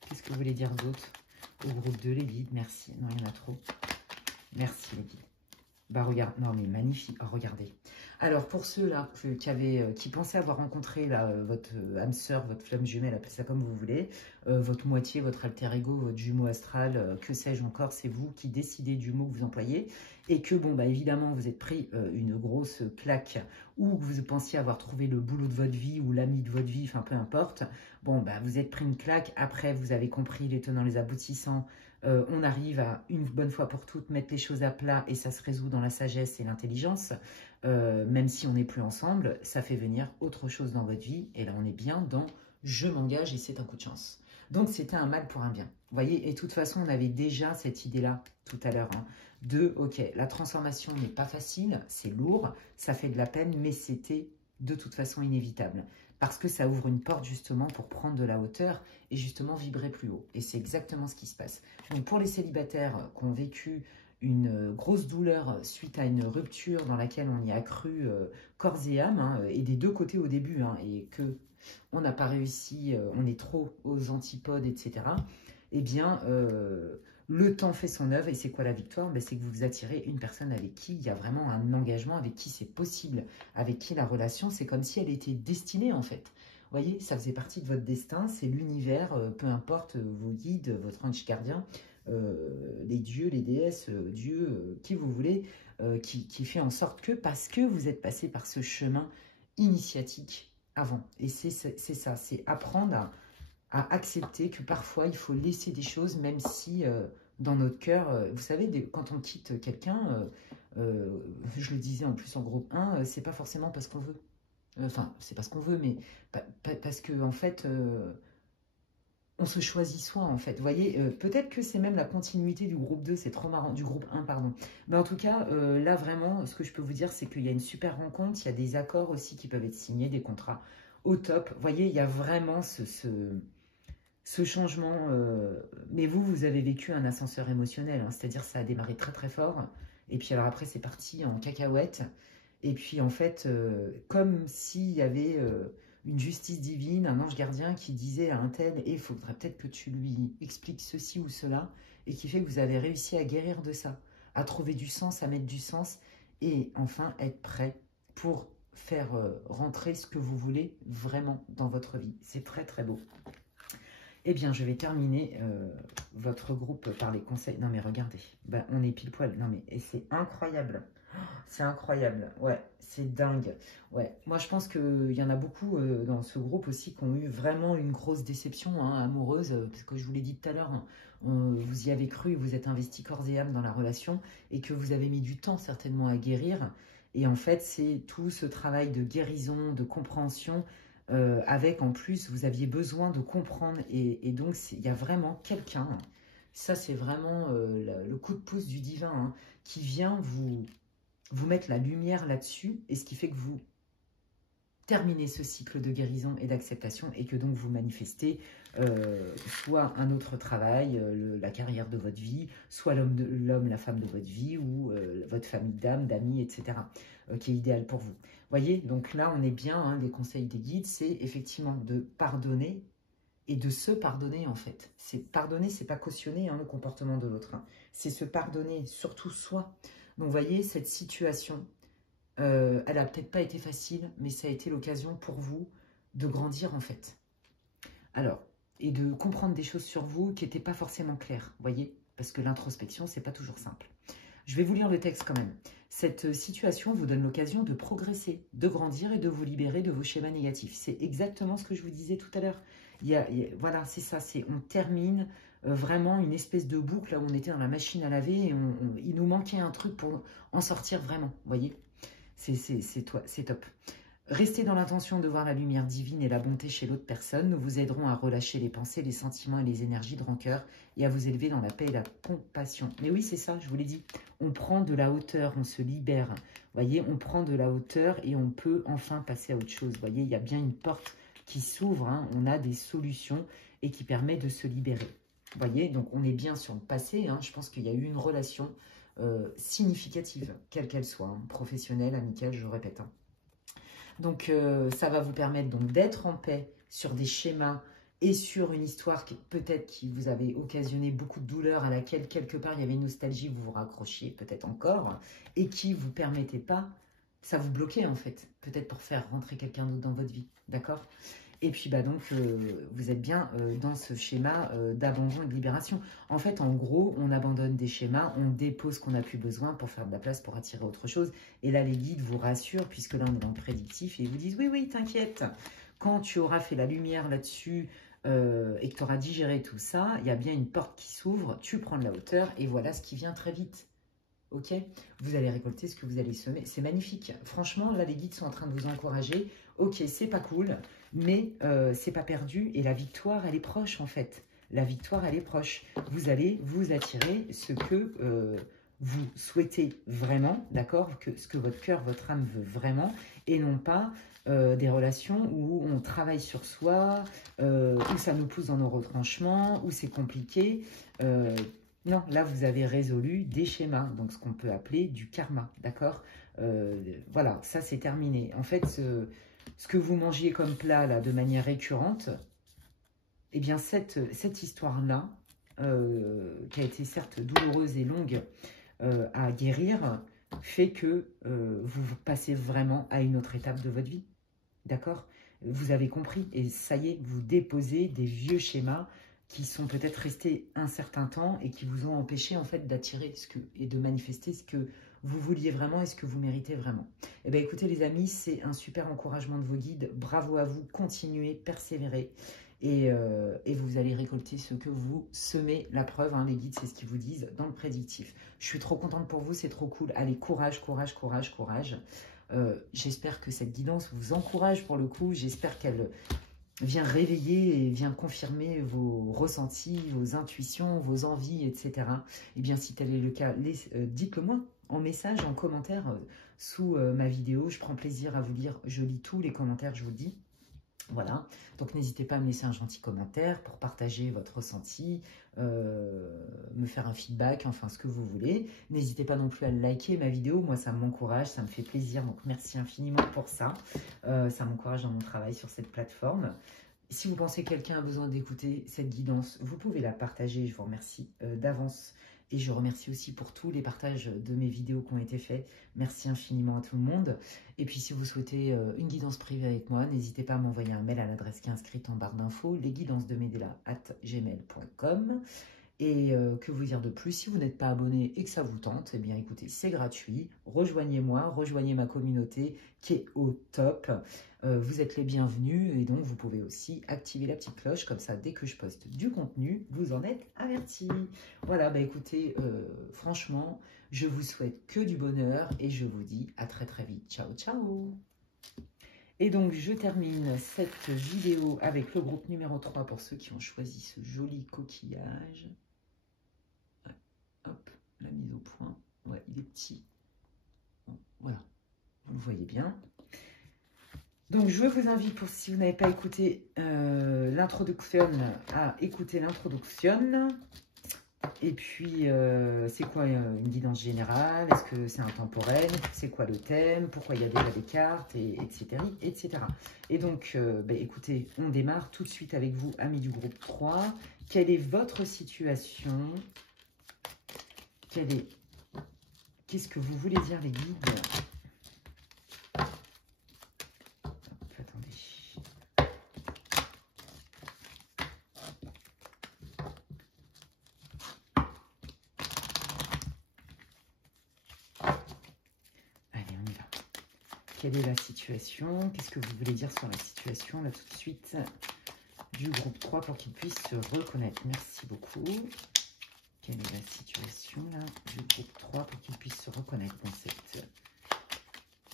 Qu'est-ce que vous voulez dire d'autre au groupe 2, les guides? Merci. Non, il y en a trop. Merci, les guides. Bah, regarde. Non, mais magnifique. Oh, regardez. Alors, pour ceux-là qui pensaient avoir rencontré là, votre âme sœur, votre flamme jumelle, appelez ça comme vous voulez, votre moitié, votre alter ego, votre jumeau astral, que sais-je encore, c'est vous qui décidez du mot que vous employez. Et que, bon, bah, évidemment, vous êtes pris une grosse claque ou que vous pensiez avoir trouvé le boulot de votre vie ou l'ami de votre vie, enfin, peu importe. Bon, bah, vous êtes pris une claque. Après, vous avez compris les tenants, les aboutissants. On arrive à, une bonne fois pour toutes, mettre les choses à plat et ça se résout dans la sagesse et l'intelligence. Même si on n'est plus ensemble, ça fait venir autre chose dans votre vie. Et là, on est bien dans « je m'engage et c'est un coup de chance ». Donc, c'était un mal pour un bien. Vous voyez, et de toute façon, on avait déjà cette idée-là tout à l'heure. Hein, de, ok, la transformation n'est pas facile, c'est lourd, ça fait de la peine, mais c'était de toute façon inévitable. Parce que ça ouvre une porte justement pour prendre de la hauteur et justement vibrer plus haut. Et c'est exactement ce qui se passe. Donc, pour les célibataires qui ont vécu une grosse douleur suite à une rupture dans laquelle on y a cru corps et âme, hein, et des deux côtés au début, hein, et que on n'a pas réussi, on est trop aux antipodes, etc. Eh bien, le temps fait son œuvre, et c'est quoi la victoire? Ben, c'est que vous attirez une personne avec qui il y a vraiment un engagement, avec qui c'est possible, avec qui la relation, c'est comme si elle était destinée en fait. Vous voyez, ça faisait partie de votre destin, c'est l'univers, peu importe vos guides, votre ange gardien, les dieux, les déesses, Dieu, qui vous voulez, qui fait en sorte que, parce que vous êtes passé par ce chemin initiatique avant. Et c'est ça, c'est apprendre à accepter que parfois, il faut laisser des choses, même si dans notre cœur, vous savez, quand on quitte quelqu'un, je le disais en plus en groupe 1, c'est pas forcément parce qu'on veut. Enfin, c'est parce qu'on veut, mais parce que en fait... on se choisit soi, en fait. Vous voyez, peut-être que c'est même la continuité du groupe 2, c'est trop marrant, du groupe 1, pardon. Mais en tout cas, là, vraiment, ce que je peux vous dire, c'est qu'il y a une super rencontre, il y a des accords aussi qui peuvent être signés, des contrats au top. Vous voyez, il y a vraiment ce changement. Mais vous avez vécu un ascenseur émotionnel, hein, c'est-à-dire ça a démarré très, très fort. Et puis, alors après, c'est parti en cacahuète. Et puis, en fait, comme s'il y avait... une justice divine, un ange gardien qui disait à un tel, et il faudrait peut-être que tu lui expliques ceci ou cela, et qui fait que vous avez réussi à guérir de ça, à trouver du sens, à mettre du sens, et enfin être prêt pour faire rentrer ce que vous voulez vraiment dans votre vie. C'est très très beau. Eh bien, je vais terminer votre groupe par les conseils. Non mais regardez, ben, on est pile poil. Non mais c'est incroyable. C'est incroyable, ouais, c'est dingue. Ouais, moi je pense qu'il y en a beaucoup dans ce groupe aussi qui ont eu vraiment une grosse déception hein, amoureuse, parce que je vous l'ai dit tout à l'heure, hein, vous y avez cru, vous êtes investi corps et âme dans la relation et que vous avez mis du temps certainement à guérir. Et en fait, c'est tout ce travail de guérison, de compréhension, avec en plus, vous aviez besoin de comprendre. Et donc, il y a vraiment quelqu'un, ça c'est vraiment le coup de pouce du divin, hein, qui vient vous mettre la lumière là-dessus, et ce qui fait que vous terminez ce cycle de guérison et d'acceptation, et que donc vous manifestez soit un autre travail, la carrière de votre vie, soit l'homme, la femme de votre vie, ou votre famille d'âme, d'amis, etc., qui est idéal pour vous. Voyez, donc là on est bien, hein, les conseils des guides, c'est effectivement de pardonner, et de se pardonner en fait. Pardonner, c'est pas cautionner hein, le comportement de l'autre, hein. C'est se pardonner, surtout soi. Donc vous voyez, cette situation, elle n'a peut-être pas été facile, mais ça a été l'occasion pour vous de grandir en fait. Alors, et de comprendre des choses sur vous qui n'étaient pas forcément claires, voyez, parce que l'introspection, c'est pas toujours simple. Je vais vous lire le texte quand même. Cette situation vous donne l'occasion de progresser, de grandir et de vous libérer de vos schémas négatifs. C'est exactement ce que je vous disais tout à l'heure. Voilà, c'est ça, on termine vraiment une espèce de boucle, là où on était dans la machine à laver et il nous manquait un truc pour en sortir vraiment, voyez. C'est top. Restez dans l'intention de voir la lumière divine et la bonté chez l'autre personne. Nous vous aiderons à relâcher les pensées, les sentiments et les énergies de rancœur et à vous élever dans la paix et la compassion. Mais oui, c'est ça, je vous l'ai dit. On prend de la hauteur, on se libère. Vous voyez, on prend de la hauteur et on peut enfin passer à autre chose. Vous voyez, il y a bien une porte qui s'ouvre. Hein. On a des solutions et qui permet de se libérer. Vous voyez, donc on est bien sur le passé. Hein. Je pense qu'il y a eu une relation significative, quelle qu'elle soit, hein, professionnelle, amicale, je répète. Hein. Donc, ça va vous permettre donc d'être en paix sur des schémas et sur une histoire qui peut-être qui vous avait occasionné beaucoup de douleur, à laquelle quelque part il y avait une nostalgie, vous vous raccrochiez peut-être encore, et qui ne vous permettait pas, ça vous bloquait en fait, peut-être pour faire rentrer quelqu'un d'autre dans votre vie, d'accord? Et puis bah donc vous êtes bien dans ce schéma d'abandon et de libération. En fait, en gros, on abandonne des schémas, on dépose ce qu'on n'a plus besoin pour faire de la place, pour attirer autre chose. Et là, les guides vous rassurent, puisque là, on est dans le prédictif, et ils vous disent, oui, oui, t'inquiète, quand tu auras fait la lumière là-dessus et que tu auras digéré tout ça, il y a bien une porte qui s'ouvre, tu prends de la hauteur, et voilà ce qui vient très vite. Ok, vous allez récolter ce que vous allez semer. C'est magnifique. Franchement, là, les guides sont en train de vous encourager. Ok, c'est pas cool, mais c'est pas perdu. Et la victoire, elle est proche, en fait. La victoire, elle est proche. Vous allez vous attirer ce que vous souhaitez vraiment, d'accord? Ce que votre cœur, votre âme veut vraiment. Et non pas des relations où on travaille sur soi, où ça nous pousse dans nos retranchements, où c'est compliqué. Non, là, vous avez résolu des schémas, donc ce qu'on peut appeler du karma, d'accord? Voilà, ça, c'est terminé. En fait, ce que vous mangiez comme plat, là, de manière récurrente, eh bien, cette histoire-là, qui a été certes douloureuse et longue à guérir, fait que vous passez vraiment à une autre étape de votre vie, d'accord? Vous avez compris, et ça y est, vous déposez des vieux schémas qui sont peut-être restés un certain temps et qui vous ont empêché en fait d'attirer et de manifester ce que vous vouliez vraiment et ce que vous méritez vraiment. Eh bien écoutez les amis, c'est un super encouragement de vos guides. Bravo à vous, continuez, persévérez et vous allez récolter ce que vous semez. La preuve, hein, les guides, c'est ce qu'ils vous disent dans le prédictif. Je suis trop contente pour vous, c'est trop cool. Allez, courage, courage, courage, courage. J'espère que cette guidance vous encourage pour le coup. J'espère qu'elle vient réveiller et vient confirmer vos ressentis, vos intuitions, vos envies, etc. Eh bien, si tel est le cas, dites-le moi en message, en commentaire sous ma vidéo. Je prends plaisir à vous lire. Je lis tous les commentaires, je vous le dis. Voilà, donc n'hésitez pas à me laisser un gentil commentaire pour partager votre ressenti, me faire un feedback, enfin ce que vous voulez. N'hésitez pas non plus à liker ma vidéo, moi ça m'encourage, ça me fait plaisir, donc merci infiniment pour ça. Ça m'encourage dans mon travail sur cette plateforme. Si vous pensez que quelqu'un a besoin d'écouter cette guidance, vous pouvez la partager, je vous remercie d'avance. Et je remercie aussi pour tous les partages de mes vidéos qui ont été faits. Merci infiniment à tout le monde. Et puis si vous souhaitez une guidance privée avec moi, n'hésitez pas à m'envoyer un mail à l'adresse qui est inscrite en barre d'infos, lesguidancesdemedela@gmail.com. Et que vous dire de plus, si vous n'êtes pas abonné et que ça vous tente, eh bien écoutez, c'est gratuit. Rejoignez-moi, rejoignez ma communauté qui est au top. Vous êtes les bienvenus et donc vous pouvez aussi activer la petite cloche, comme ça dès que je poste du contenu, vous en êtes avertis. Voilà, bah écoutez, franchement, je vous souhaite que du bonheur et je vous dis à très très vite. Ciao, ciao! Et donc, je termine cette vidéo avec le groupe numéro 3 pour ceux qui ont choisi ce joli coquillage. Ouais, hop, la mise au point. Ouais, il est petit. Bon, voilà, vous le voyez bien. Donc, je vous invite, pour si vous n'avez pas écouté l'introduction, à écouter l'introduction. Et puis, c'est quoi une guidance générale? Est-ce que c'est intemporel? C'est quoi le thème? Pourquoi il y a déjà des cartes? Etc. etc. Et donc, écoutez, on démarre tout de suite avec vous, amis du groupe 3. Quelle est votre situation? Qu'est-ce que vous voulez dire, les guides? Attendez. Quelle est la situation? Qu'est-ce que vous voulez dire sur la situation, là, tout de suite, du groupe 3 pour qu'il puisse se reconnaître? Merci beaucoup. Quelle est la situation, là, du groupe 3 pour qu'il puisse se reconnaître dans cette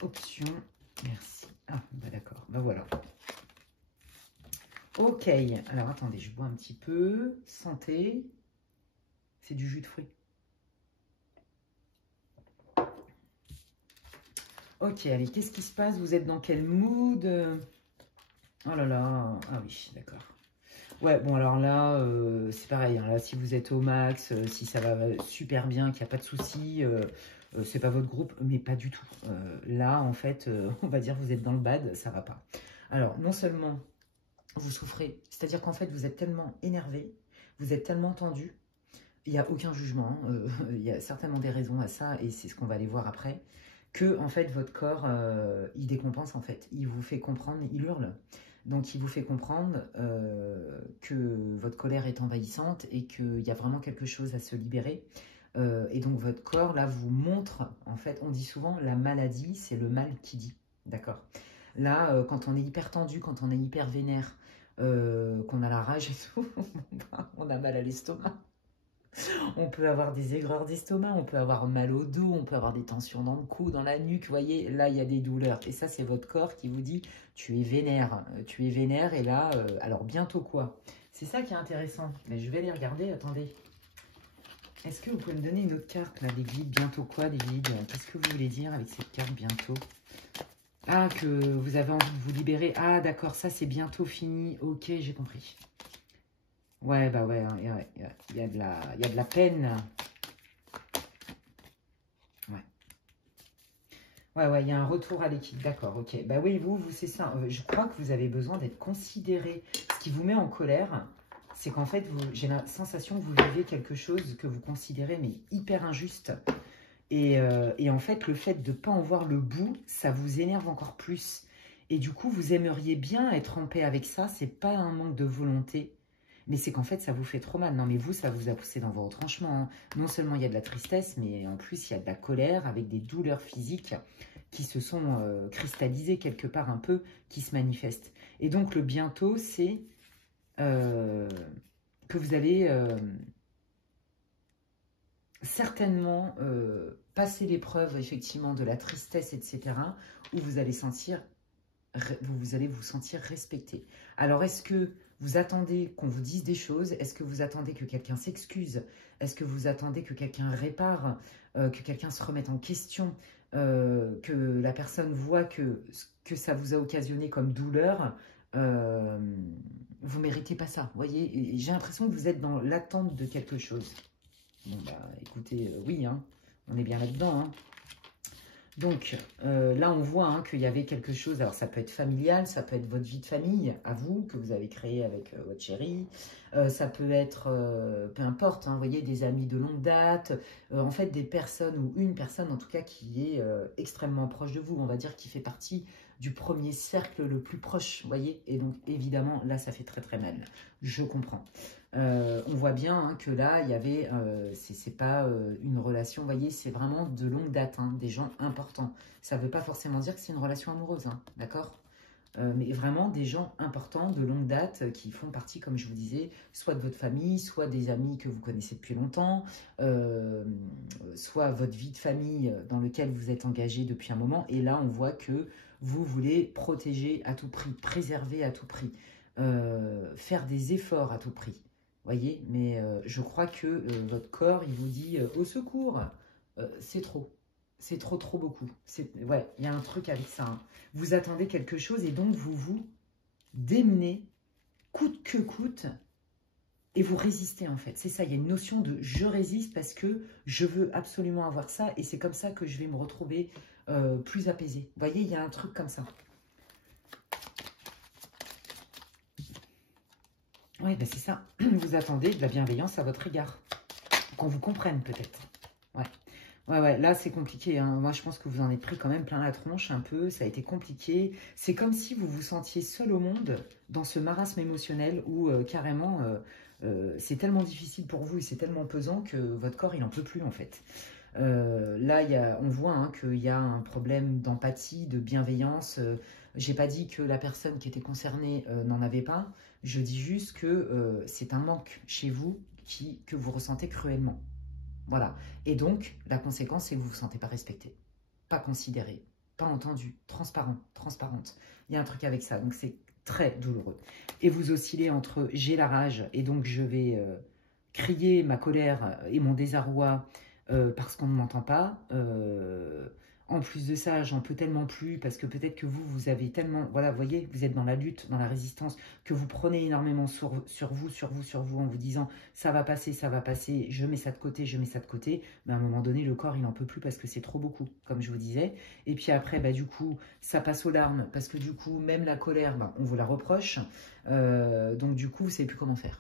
option? Merci. Ah, bah d'accord. Bah voilà. Ok. Alors, attendez, je bois un petit peu. Santé. C'est du jus de fruits. Ok, allez, qu'est-ce qui se passe? Vous êtes dans quel mood? Oh là là, ah oui, d'accord. Ouais, bon, alors là, c'est pareil, hein, là, si vous êtes au max, si ça va super bien, qu'il n'y a pas de souci, c'est pas votre groupe, mais pas du tout. Là, en fait, on va dire vous êtes dans le bad, ça va pas. Alors, non seulement vous souffrez, c'est-à-dire qu'en fait, vous êtes tellement énervé, vous êtes tellement tendu, il n'y a aucun jugement, il y a certainement des raisons à ça, et c'est ce qu'on va aller voir après, que, en fait, votre corps, il décompense, en fait. Il vous fait comprendre, il hurle. Donc, il vous fait comprendre que votre colère est envahissante et qu'il y a vraiment quelque chose à se libérer. Et donc, votre corps, là, vous montre, en fait, on dit souvent, la maladie, c'est le mal qui dit. D'accord? Là, quand on est hyper tendu, quand on est hyper vénère, qu'on a la rage et tout, on a mal à l'estomac. On peut avoir des aigreurs d'estomac, on peut avoir mal au dos, on peut avoir des tensions dans le cou, dans la nuque. Vous voyez, là, il y a des douleurs. Et ça, c'est votre corps qui vous dit, tu es vénère. Tu es vénère et là, alors bientôt quoi? C'est ça qui est intéressant. Mais je vais les regarder, attendez. Est-ce que vous pouvez me donner une autre carte, là, des guides? Bientôt quoi, les guides? Qu'est-ce que vous voulez dire avec cette carte bientôt? Ah, que vous avez envie de vous libérer. Ah, d'accord, ça, c'est bientôt fini. Ok, j'ai compris. Ouais, bah ouais, il y a de la peine. Ouais, il y a un retour à l'équipe, d'accord, ok. Bah oui, vous c'est ça. Je crois que vous avez besoin d'être considéré. Ce qui vous met en colère, c'est qu'en fait, j'ai la sensation que vous vivez quelque chose que vous considérez mais hyper injuste. Et en fait, le fait de ne pas en voir le bout, ça vous énerve encore plus. Et du coup, vous aimeriez bien être en paix avec ça. C'est pas un manque de volonté, mais c'est qu'en fait, ça vous fait trop mal. Non, mais vous, ça vous a poussé dans vos retranchements, hein. Non seulement il y a de la tristesse, mais en plus, il y a de la colère avec des douleurs physiques qui se sont cristallisées quelque part un peu, qui se manifestent. Et donc, le bientôt, c'est que vous allez certainement passer l'épreuve, effectivement, de la tristesse, etc., où vous allez vous allez vous sentir respecté. Alors, est-ce que vous attendez qu'on vous dise des choses? Est-ce que vous attendez que quelqu'un s'excuse? Est-ce que vous attendez que quelqu'un répare, que quelqu'un se remette en question, que la personne voit que ce que ça vous a occasionné comme douleur, vous méritez pas ça, vous voyez. J'ai l'impression que vous êtes dans l'attente de quelque chose. Bon, bah, écoutez, oui, hein, on est bien là-dedans, hein. Donc, là, on voit hein, qu'il y avait quelque chose. Alors, ça peut être familial, ça peut être votre vie de famille, à vous, que vous avez créé avec votre chérie. Ça peut être, peu importe, hein, vous voyez, des amis de longue date. En fait, des personnes, ou une personne, en tout cas, qui est extrêmement proche de vous. On va dire qui fait partie du premier cercle le plus proche, vous voyez. Et donc, évidemment, là, ça fait très, très mal. Je comprends. On voit bien hein, que là, il y avait, c'est pas une relation, vous voyez, c'est vraiment de longue date, hein, des gens importants. Ça ne veut pas forcément dire que c'est une relation amoureuse, hein, d'accord? Mais vraiment des gens importants de longue date qui font partie, comme je vous disais, soit de votre famille, soit des amis que vous connaissez depuis longtemps, soit votre vie de famille dans laquelle vous êtes engagé depuis un moment. Et là, on voit que vous voulez protéger à tout prix, préserver à tout prix, faire des efforts à tout prix. Voyez, mais je crois que votre corps, il vous dit au secours, c'est trop. C'est trop, trop beaucoup. Ouais, il y a un truc avec ça. Hein. Vous attendez quelque chose et donc vous vous démenez coûte que coûte et vous résistez en fait. C'est ça, il y a une notion de je résiste parce que je veux absolument avoir ça et c'est comme ça que je vais me retrouver plus apaisée. Vous voyez, il y a un truc comme ça. Oui, ben c'est ça. Vous attendez de la bienveillance à votre égard. Qu'on vous comprenne peut-être. Ouais. Ouais, là c'est compliqué. Hein. Moi je pense que vous en êtes pris quand même plein la tronche un peu. Ça a été compliqué. C'est comme si vous vous sentiez seul au monde dans ce marasme émotionnel où carrément c'est tellement difficile pour vous et c'est tellement pesant que votre corps il n'en peut plus en fait. Là, on voit hein, qu'il y a un problème d'empathie, de bienveillance. J'ai pas dit que la personne qui était concernée n'en avait pas. Je dis juste que c'est un manque chez vous que vous ressentez cruellement. Voilà. Et donc, la conséquence, c'est que vous ne vous sentez pas respecté, pas considéré, pas entendu, transparente. Il y a un truc avec ça. Donc, c'est très douloureux. Et vous oscillez entre j'ai la rage et donc je vais crier ma colère et mon désarroi parce qu'on ne m'entend pas. En plus de ça, j'en peux tellement plus parce que peut-être que vous avez tellement... Voilà, vous voyez, vous êtes dans la lutte, dans la résistance, que vous prenez énormément sur vous en vous disant ça va passer, je mets ça de côté, je mets ça de côté. Mais à un moment donné, le corps, il n'en peut plus parce que c'est trop beaucoup, comme je vous disais. Et puis après, bah, du coup, ça passe aux larmes parce que du coup, même la colère, bah, on vous la reproche. Donc du coup, vous ne savez plus comment faire.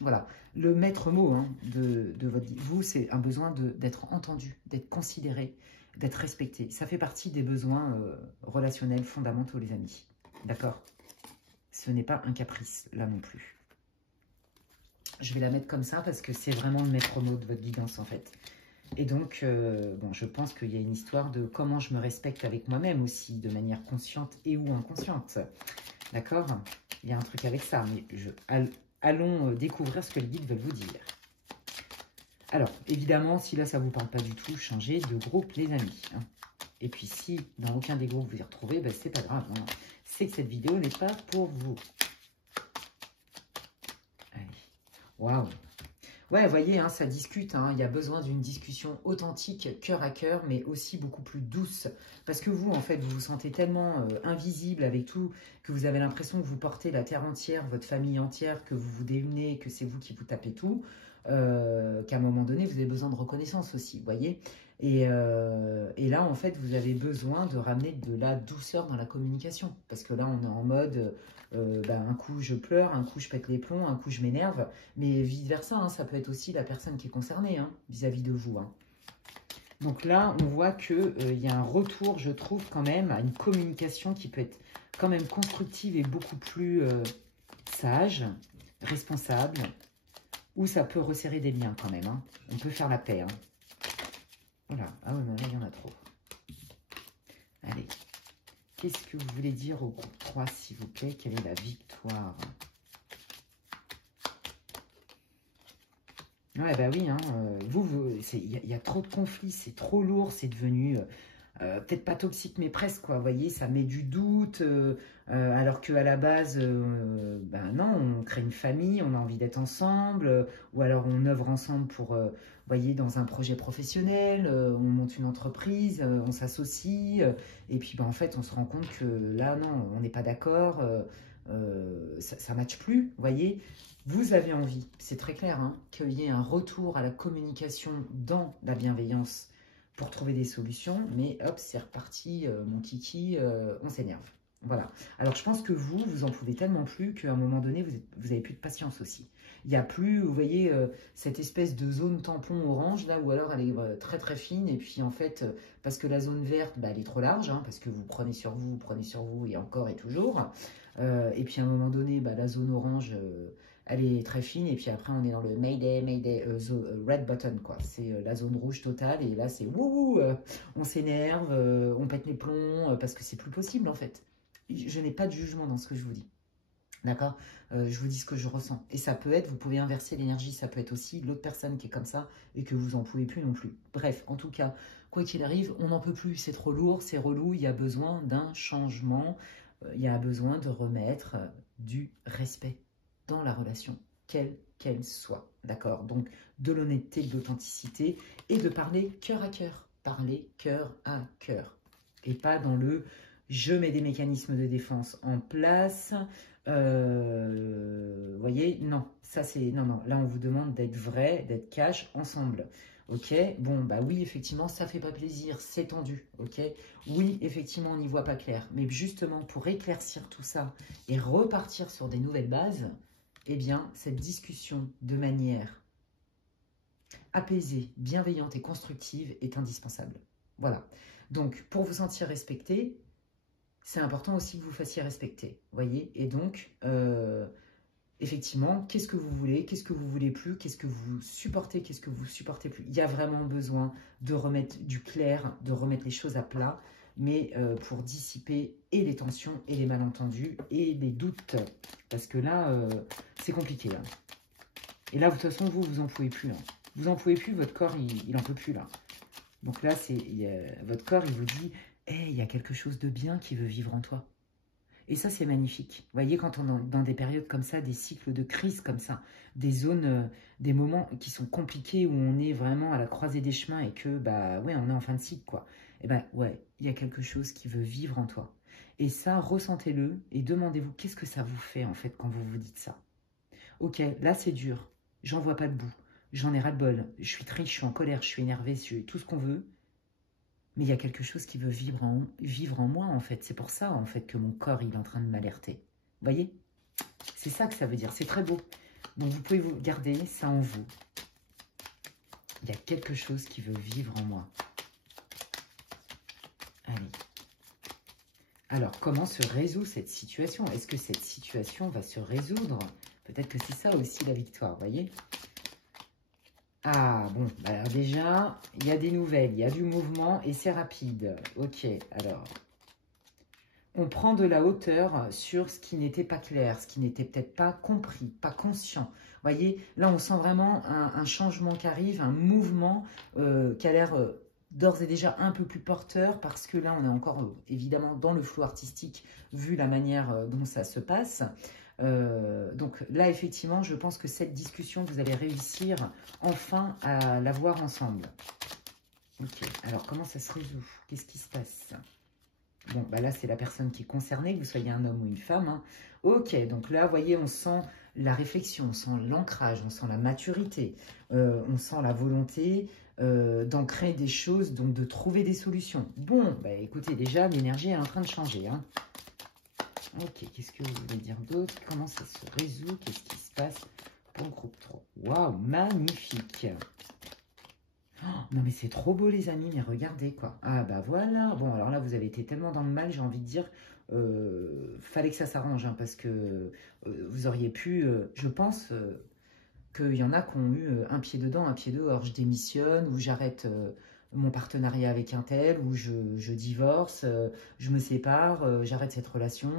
Voilà, le maître mot hein, de votre vie, vous, c'est un besoin d'être entendu, d'être considéré, d'être respecté. Ça fait partie des besoins relationnels fondamentaux, les amis. D'accord? Ce n'est pas un caprice, là non plus. Je vais la mettre comme ça parce que c'est vraiment le maître mot de votre guidance, en fait. Et donc, bon, je pense qu'il y a une histoire de comment je me respecte avec moi-même aussi, de manière consciente et ou inconsciente. D'accord? Il y a un truc avec ça, mais allons découvrir ce que le guide veut vous dire. Alors, évidemment, si là, ça ne vous parle pas du tout, changez de groupe, les amis. Hein. Et puis, si dans aucun des groupes vous y retrouvez, ben, c'est pas grave. Hein. C'est que cette vidéo n'est pas pour vous. Allez. Waouh. Ouais, vous voyez, hein, ça discute. Hein. Il y a besoin d'une discussion authentique, cœur à cœur, mais aussi beaucoup plus douce. Parce que vous, en fait, vous vous sentez tellement invisible avec tout, que vous avez l'impression que vous portez la terre entière, votre famille entière, que vous vous démenez, que c'est vous qui vous tapez tout. Qu'à un moment donné, vous avez besoin de reconnaissance aussi, vous voyez. Et là, en fait, vous avez besoin de ramener de la douceur dans la communication. Parce que là, on est en mode, un coup je pleure, un coup je pète les plombs, un coup je m'énerve. Mais vice-versa, hein, ça peut être aussi la personne qui est concernée hein, vis-à-vis de vous. Hein. Donc là, on voit qu'il y a un retour, je trouve, quand même, à une communication qui peut être quand même constructive et beaucoup plus sage, responsable. Ou ça peut resserrer des liens quand même. Hein. On peut faire la paix. Hein. Voilà. Ah oui, mais là, il y en a trop. Allez. Qu'est-ce que vous voulez dire au groupe 3, s'il vous plaît? Quelle est la victoire? Ouais, bah oui. Hein, il y a trop de conflits. C'est trop lourd. C'est devenu... peut-être pas toxique, mais presque, quoi. Vous voyez, ça met du doute, alors qu'à la base, non, on crée une famille, on a envie d'être ensemble, ou alors on œuvre ensemble pour, voyez, dans un projet professionnel, on monte une entreprise, on s'associe, et puis, en fait, on se rend compte que là, non, on n'est pas d'accord, ça ne matche plus, vous voyez. Vous avez envie, c'est très clair, hein, qu'il y ait un retour à la communication dans la bienveillance pour trouver des solutions, mais hop, c'est reparti, mon kiki, on s'énerve. Voilà. Alors, je pense que vous en pouvez tellement plus qu'à un moment donné, vous avez plus de patience aussi. Il n'y a plus, vous voyez, cette espèce de zone tampon orange, là, ou alors elle est très très fine, et puis en fait, parce que la zone verte, bah, elle est trop large, hein, parce que vous prenez sur vous, et encore et toujours. Et puis à un moment donné, bah, la zone orange, elle est très fine, et puis après, on est dans le Mayday, red button, quoi. C'est la zone rouge totale, et là, c'est wouhou, on s'énerve, on pète les plombs, parce que c'est plus possible, en fait. Je n'ai pas de jugement dans ce que je vous dis. D'accord, je vous dis ce que je ressens. Et ça peut être, vous pouvez inverser l'énergie, ça peut être aussi l'autre personne qui est comme ça et que vous n'en pouvez plus non plus. Bref, en tout cas, quoi qu'il arrive, on n'en peut plus, c'est trop lourd, c'est relou, il y a besoin d'un changement, il y a besoin de remettre du respect dans la relation, quelle qu'elle soit. D'accord, donc de l'honnêteté, de l'authenticité et de parler cœur à cœur. Parler cœur à cœur. Et pas dans le je mets des mécanismes de défense en place. Voyez, non, ça c'est... Non, non, là on vous demande d'être vrai, d'être cash, ensemble. Ok, bon, bah oui, effectivement, ça fait pas plaisir, c'est tendu, ok. Oui, effectivement, on n'y voit pas clair. Mais justement, pour éclaircir tout ça et repartir sur des nouvelles bases, eh bien, cette discussion de manière apaisée, bienveillante et constructive est indispensable. Voilà. Donc, pour vous sentir respecté, c'est important aussi que vous fassiez respecter, voyez. Et donc, effectivement, qu'est-ce que vous voulez, qu'est-ce que vous voulez plus, qu'est-ce que vous supportez, qu'est-ce que vous supportez plus. Il y a vraiment besoin de remettre du clair, de remettre les choses à plat, mais pour dissiper et les tensions, et les malentendus, et les doutes. Parce que là, c'est compliqué, là. Et là, de toute façon, vous en pouvez plus, là. Vous en pouvez plus, votre corps, il en peut plus, là. Donc là, votre corps, il vous dit... hey, il y a quelque chose de bien qui veut vivre en toi. Et ça, c'est magnifique. Vous voyez, quand on est dans des périodes comme ça, des cycles de crise comme ça, des zones, des moments qui sont compliqués, où on est vraiment à la croisée des chemins et que, bah ouais, on est en fin de cycle, quoi. Et ben ouais, il y a quelque chose qui veut vivre en toi. Et ça, ressentez-le et demandez-vous qu'est-ce que ça vous fait, en fait, quand vous vous dites ça. Ok, là, c'est dur. J'en vois pas le bout. J'en ai ras-le-bol. Je suis triste, je suis en colère, je suis énervée, je suis tout ce qu'on veut. Mais il y a quelque chose qui veut vivre en moi, en fait. C'est pour ça, en fait, que mon corps, il est en train de m'alerter. Vous voyez? C'est ça que ça veut dire. C'est très beau. Donc, vous pouvez vous garder ça en vous. Il y a quelque chose qui veut vivre en moi. Allez. Alors, comment se résout cette situation? Est-ce que cette situation va se résoudre? Peut-être que c'est ça aussi la victoire, vous voyez? Ah, bon, alors déjà, il y a des nouvelles, il y a du mouvement et c'est rapide. Ok, alors, on prend de la hauteur sur ce qui n'était pas clair, ce qui n'était peut-être pas compris, pas conscient. Vous voyez, là, on sent vraiment un changement qui arrive, un mouvement qui a l'air d'ores et déjà un peu plus porteur parce que là, on est encore évidemment dans le flou artistique vu la manière dont ça se passe. Donc là, effectivement, je pense que cette discussion, vous allez réussir enfin à la voir ensemble. Ok, alors comment ça se résout? Qu'est-ce qui se passe? Bon, bah là, c'est la personne qui est concernée, que vous soyez un homme ou une femme. Hein. Ok, donc là, vous voyez, on sent la réflexion, on sent l'ancrage, on sent la maturité, on sent la volonté d'ancrer des choses, donc de trouver des solutions. Bon, bah écoutez, déjà, l'énergie est en train de changer, hein. Ok, qu'est-ce que vous voulez dire d'autre? Comment ça se résout? Qu'est-ce qui se passe pour le groupe 3? Waouh, magnifique! Oh, non mais c'est trop beau les amis, mais regardez quoi. Ah bah voilà, bon alors là vous avez été tellement dans le mal, j'ai envie de dire, fallait que ça s'arrange, hein, parce que vous auriez pu, je pense qu'il y en a qui ont eu un pied dedans, un pied dehors. Je démissionne ou j'arrête mon partenariat avec un tel, ou je divorce, je me sépare, j'arrête cette relation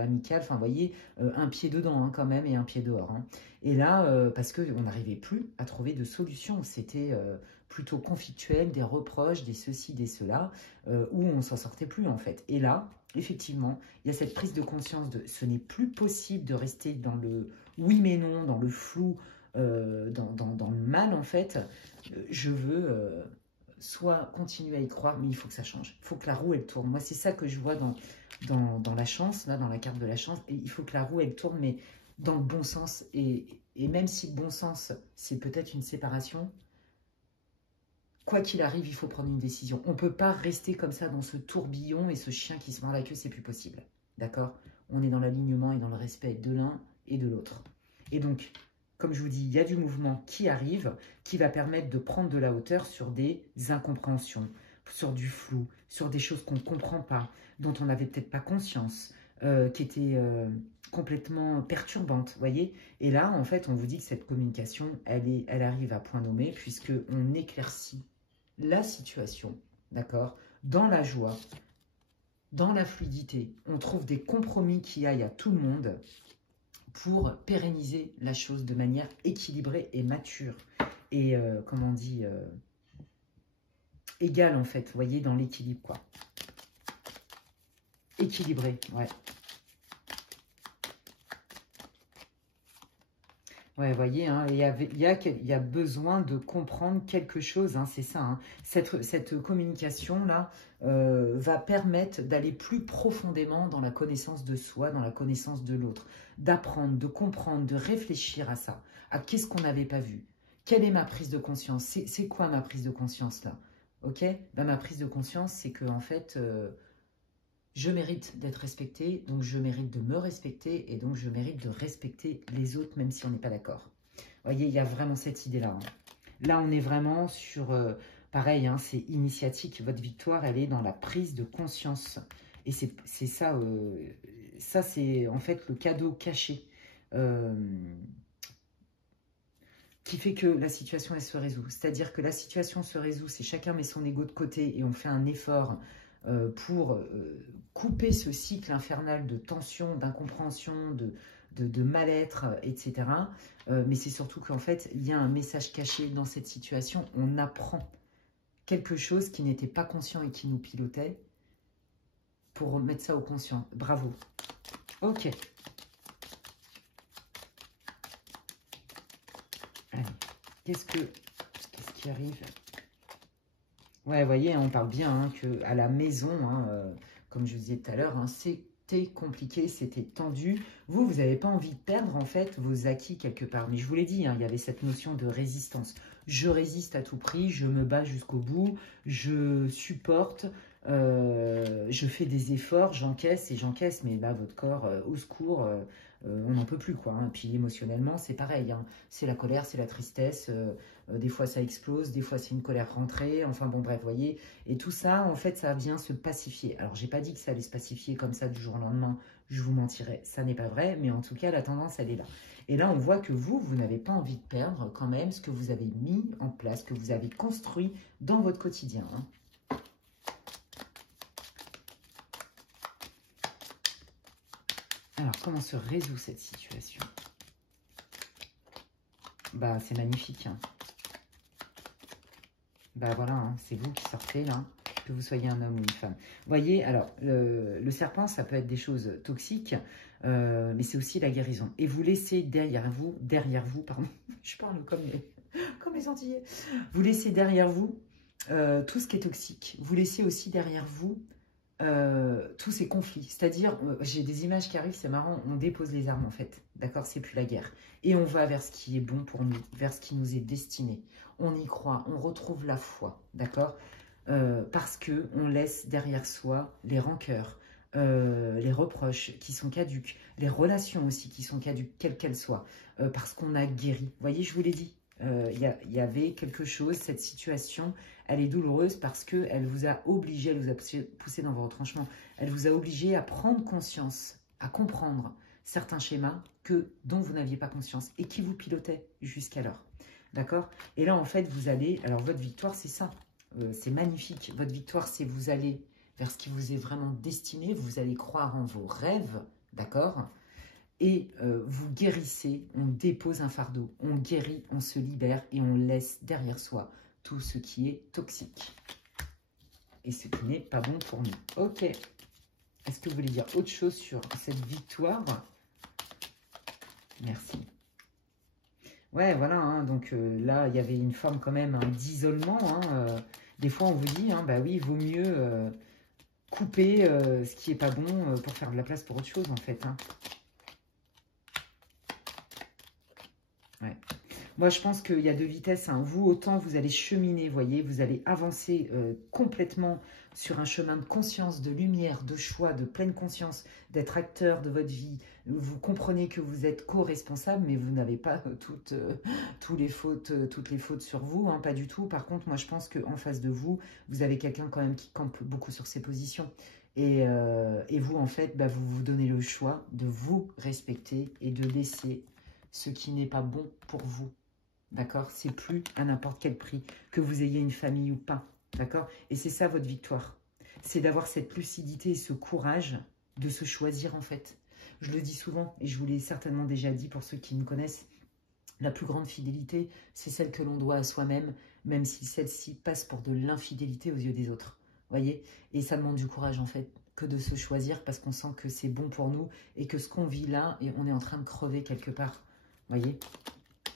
amicale. Enfin, vous voyez, un pied dedans hein, quand même et un pied dehors. Hein. Et là, parce qu'on n'arrivait plus à trouver de solution. C'était plutôt conflictuel, des reproches, des ceci, des cela, où on s'en sortait plus en fait. Et là, effectivement, il y a cette prise de conscience de ce n'est plus possible de rester dans le oui mais non, dans le flou, dans le mal en fait. Je veux soit continuer à y croire, mais il faut que ça change. Il faut que la roue, elle tourne. Moi, c'est ça que je vois dans la chance, là, dans la carte de la chance. Et il faut que la roue, elle tourne, mais dans le bon sens. Et même si le bon sens, c'est peut-être une séparation, quoi qu'il arrive, il faut prendre une décision. On ne peut pas rester comme ça dans ce tourbillon et ce chien qui se mord la queue, c'est plus possible. D'accord? On est dans l'alignement et dans le respect de l'un et de l'autre. Et donc, comme je vous dis, il y a du mouvement qui arrive, qui va permettre de prendre de la hauteur sur des incompréhensions, sur du flou, sur des choses qu'on ne comprend pas, dont on n'avait peut-être pas conscience, qui étaient complètement perturbantes, voyez. Et là, en fait, on vous dit que cette communication, elle arrive à point nommé, puisqu'on éclaircit la situation, d'accord, dans la joie, dans la fluidité. On trouve des compromis qui aillent à tout le monde pour pérenniser la chose de manière équilibrée et mature. Et, comment on dit, égale, en fait, vous voyez, dans l'équilibre, quoi. Équilibré, ouais. Ouais, vous voyez, hein, il y a besoin de comprendre quelque chose, hein, c'est ça. Hein. Cette communication-là va permettre d'aller plus profondément dans la connaissance de soi, dans la connaissance de l'autre, d'apprendre, de comprendre, de réfléchir à ça, à qu'est-ce qu'on n'avait pas vu. Quelle est ma prise de conscience? C'est quoi ma prise de conscience, là? Ok, ben, ma prise de conscience, c'est que, en fait... je mérite d'être respectée, donc je mérite de me respecter et donc je mérite de respecter les autres même si on n'est pas d'accord. Vous voyez, il y a vraiment cette idée-là. Hein. Là, on est vraiment sur, pareil, hein, c'est initiatique. Votre victoire, elle est dans la prise de conscience. Et c'est ça, ça c'est en fait le cadeau caché qui fait que la situation, elle se résout. C'est-à-dire que la situation se résout, c'est chacun met son ego de côté et on fait un effort pour couper ce cycle infernal de tension, d'incompréhension, de mal-être, etc. Mais c'est surtout qu'en fait, il y a un message caché dans cette situation. On apprend quelque chose qui n'était pas conscient et qui nous pilotait pour mettre ça au conscient. Bravo. Ok. Allez. Qu'est-ce qui arrive ? Ouais, vous voyez, on parle bien hein, qu'à la maison, hein, comme je vous disais tout à l'heure, hein, c'était compliqué, c'était tendu. Vous n'avez pas envie de perdre, en fait, vos acquis quelque part. Mais je vous l'ai dit, hein, il y avait cette notion de résistance. Je résiste à tout prix, je me bats jusqu'au bout, je supporte, je fais des efforts, j'encaisse et j'encaisse. Mais là, votre corps, au secours, on n'en peut plus, quoi. Hein. Puis émotionnellement, c'est pareil. Hein. C'est la colère, c'est la tristesse. Des fois, ça explose. Des fois, c'est une colère rentrée. Enfin, bon, bref, vous voyez. Et tout ça, en fait, ça vient se pacifier. Alors, j'ai pas dit que ça allait se pacifier comme ça du jour au lendemain. Je vous mentirais. Ça n'est pas vrai. Mais en tout cas, la tendance, elle est là. Et là, on voit que vous n'avez pas envie de perdre quand même ce que vous avez mis en place, que vous avez construit dans votre quotidien. Hein. Alors, comment se résout cette situation? Bah, c'est magnifique. Hein. Bah, voilà, hein, c'est vous qui sortez, là, que vous soyez un homme ou une femme. Vous voyez, alors, le serpent, ça peut être des choses toxiques, mais c'est aussi la guérison. Et vous laissez derrière vous, pardon, je parle comme les Antillais. Vous laissez derrière vous tout ce qui est toxique. Vous laissez aussi derrière vous tous ces conflits. C'est-à-dire, j'ai des images qui arrivent, c'est marrant, on dépose les armes en fait, d'accord, c'est plus la guerre. Et on va vers ce qui est bon pour nous, vers ce qui nous est destiné. On y croit, on retrouve la foi, d'accord, parce que on laisse derrière soi les rancœurs, les reproches qui sont caduques, les relations aussi qui sont caduques, quelles qu'elles soient, parce qu'on a guéri. Vous voyez, je vous l'ai dit, y avait quelque chose, cette situation, elle est douloureuse parce qu'elle vous a obligé, elle vous a poussé dans vos retranchements, elle vous a obligé à prendre conscience, à comprendre certains schémas dont vous n'aviez pas conscience et qui vous pilotaient jusqu'alors. D'accord? Et là, en fait, vous allez... Alors, votre victoire, c'est ça. C'est magnifique. Votre victoire, c'est vous allez vers ce qui vous est vraiment destiné. Vous allez croire en vos rêves. D'accord? Et vous guérissez, on dépose un fardeau, on guérit, on se libère et on laisse derrière soi tout ce qui est toxique. Et ce qui n'est pas bon pour nous. Ok. Est-ce que vous voulez dire autre chose sur cette victoire? Merci. Ouais, voilà. Hein, donc là, il y avait une forme quand même hein, d'isolement, hein, Des fois, on vous dit, hein, bah oui, il vaut mieux couper ce qui n'est pas bon pour faire de la place pour autre chose, en fait. Hein. Ouais. Moi, je pense qu'il y a deux vitesses. Hein. Vous, autant vous allez cheminer, voyez, vous allez avancer complètement sur un chemin de conscience, de lumière, de choix, de pleine conscience, d'être acteur de votre vie. Vous comprenez que vous êtes co-responsable, mais vous n'avez pas toutes les fautes sur vous, hein, pas du tout. Par contre, moi, je pense qu'en face de vous, vous avez quelqu'un quand même qui campe beaucoup sur ses positions. Et vous, en fait, bah, vous vous donnez le choix de vous respecter et de laisser ce qui n'est pas bon pour vous. D'accord? C'est plus à n'importe quel prix, que vous ayez une famille ou pas. D'accord? Et c'est ça votre victoire. C'est d'avoir cette lucidité et ce courage de se choisir en fait. Je le dis souvent et je vous l'ai certainement déjà dit pour ceux qui me connaissent. La plus grande fidélité, c'est celle que l'on doit à soi-même, même si celle-ci passe pour de l'infidélité aux yeux des autres. Voyez? Et ça demande du courage en fait, que de se choisir parce qu'on sent que c'est bon pour nous et que ce qu'on vit là, et on est en train de crever quelque part. Voyez?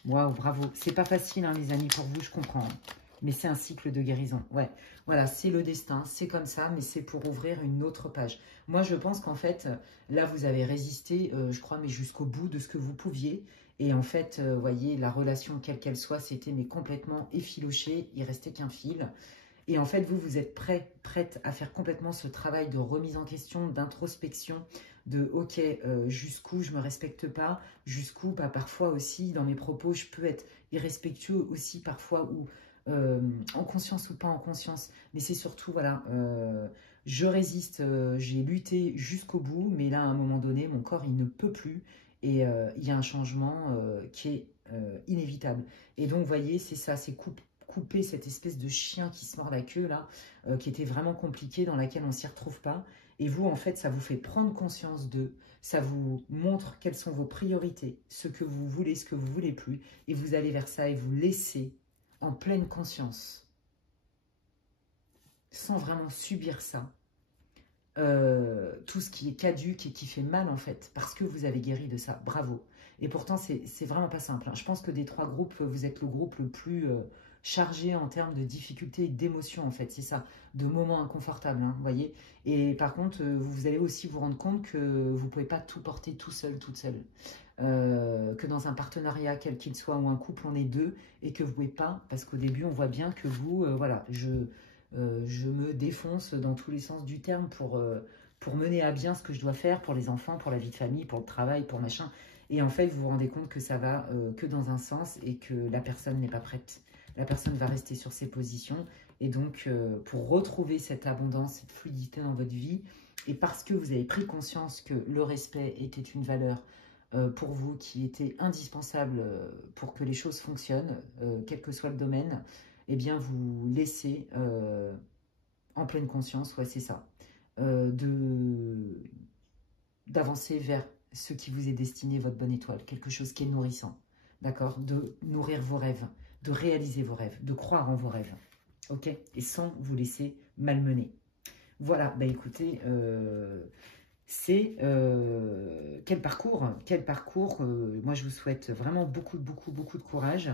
Waouh, bravo. C'est pas facile, hein, les amis, pour vous, je comprends. Hein. Mais c'est un cycle de guérison. Ouais, voilà, c'est le destin, c'est comme ça, mais c'est pour ouvrir une autre page. Moi, je pense qu'en fait, là, vous avez résisté, je crois, mais jusqu'au bout de ce que vous pouviez. Et en fait, vous voyez, la relation, quelle qu'elle soit, c'était mais complètement effiloché. Il restait qu'un fil. Et en fait, vous êtes prête à faire complètement ce travail de remise en question, d'introspection, de « ok, jusqu'où je ne me respecte pas », jusqu'où bah, parfois aussi, dans mes propos, je peux être irrespectueux aussi parfois, ou en conscience ou pas en conscience. Mais c'est surtout, voilà, je résiste, j'ai lutté jusqu'au bout, mais là, à un moment donné, mon corps, il ne peut plus. Et il y a un changement qui est inévitable. Et donc, vous voyez, c'est ça, c'est couper cette espèce de chien qui se mord la queue, là, qui était vraiment compliqué, dans laquelle on ne s'y retrouve pas. Et vous, en fait, ça vous fait prendre conscience d'eux, ça vous montre quelles sont vos priorités, ce que vous voulez, ce que vous ne voulez plus, et vous allez vers ça et vous laissez en pleine conscience, sans vraiment subir ça, tout ce qui est caduque et qui fait mal, en fait, parce que vous avez guéri de ça. Bravo. Et pourtant, c'est vraiment pas simple. Hein. Je pense que des trois groupes, vous êtes le groupe le plus chargé en termes de difficultés et d'émotions, en fait. C'est ça, de moments inconfortables, hein, vous voyez. Et par contre, vous allez aussi vous rendre compte que vous ne pouvez pas tout porter tout seul, toute seule. Que dans un partenariat, quel qu'il soit, ou un couple, on est deux, et que vous ne pouvez pas, parce qu'au début, on voit bien que vous, voilà, je me défonce dans tous les sens du terme pour mener à bien ce que je dois faire pour les enfants, pour la vie de famille, pour le travail, pour machin. Et en fait, vous vous rendez compte que ça va que dans un sens et que la personne n'est pas prête. La personne va rester sur ses positions. Et donc, pour retrouver cette abondance, cette fluidité dans votre vie, et parce que vous avez pris conscience que le respect était une valeur pour vous qui était indispensable pour que les choses fonctionnent, quel que soit le domaine, eh bien, vous laissez en pleine conscience, ouais, c'est ça, d'avancer vers ce qui vous est destiné, votre bonne étoile, quelque chose qui est nourrissant, d'accord? De nourrir vos rêves, de réaliser vos rêves, de croire en vos rêves, ok? Et sans vous laisser malmener. Voilà, bah écoutez, c'est quel parcours, quel parcours. Moi, je vous souhaite vraiment beaucoup de courage.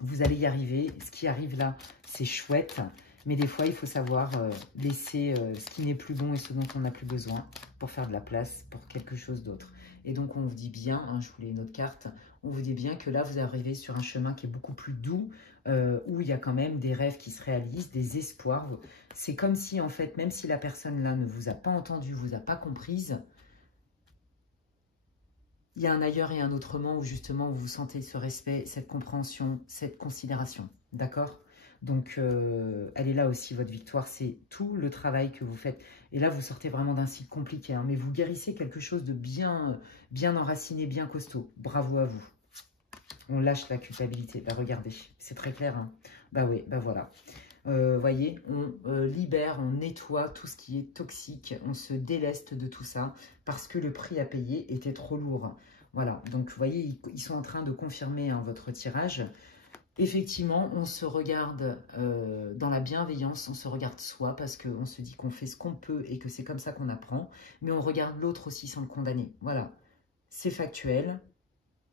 Vous allez y arriver. Ce qui arrive là, c'est chouette. Mais des fois, il faut savoir laisser ce qui n'est plus bon et ce dont on n'a plus besoin pour faire de la place pour quelque chose d'autre. Et donc, on vous dit bien, hein, je voulais une autre carte, on vous dit bien que là, vous arrivez sur un chemin qui est beaucoup plus doux, où il y a quand même des rêves qui se réalisent, des espoirs. C'est comme si, en fait, même si la personne là ne vous a pas entendu, vous a pas comprise, il y a un ailleurs et un autrement où justement vous sentez ce respect, cette compréhension, cette considération. D'accord? Donc, elle est là aussi, votre victoire. C'est tout le travail que vous faites. Et là, vous sortez vraiment d'un cycle compliqué. Hein, mais vous guérissez quelque chose de bien enraciné, bien costaud. Bravo à vous. On lâche la culpabilité. Bah, regardez, c'est très clair. Hein. Bah oui, bah voilà. Voyez, on libère, on nettoie tout ce qui est toxique, on se déleste de tout ça parce que le prix à payer était trop lourd. Voilà, donc vous voyez, ils sont en train de confirmer hein, votre tirage. Effectivement, on se regarde dans la bienveillance, on se regarde soi parce qu'on se dit qu'on fait ce qu'on peut et que c'est comme ça qu'on apprend, mais on regarde l'autre aussi sans le condamner. Voilà, c'est factuel,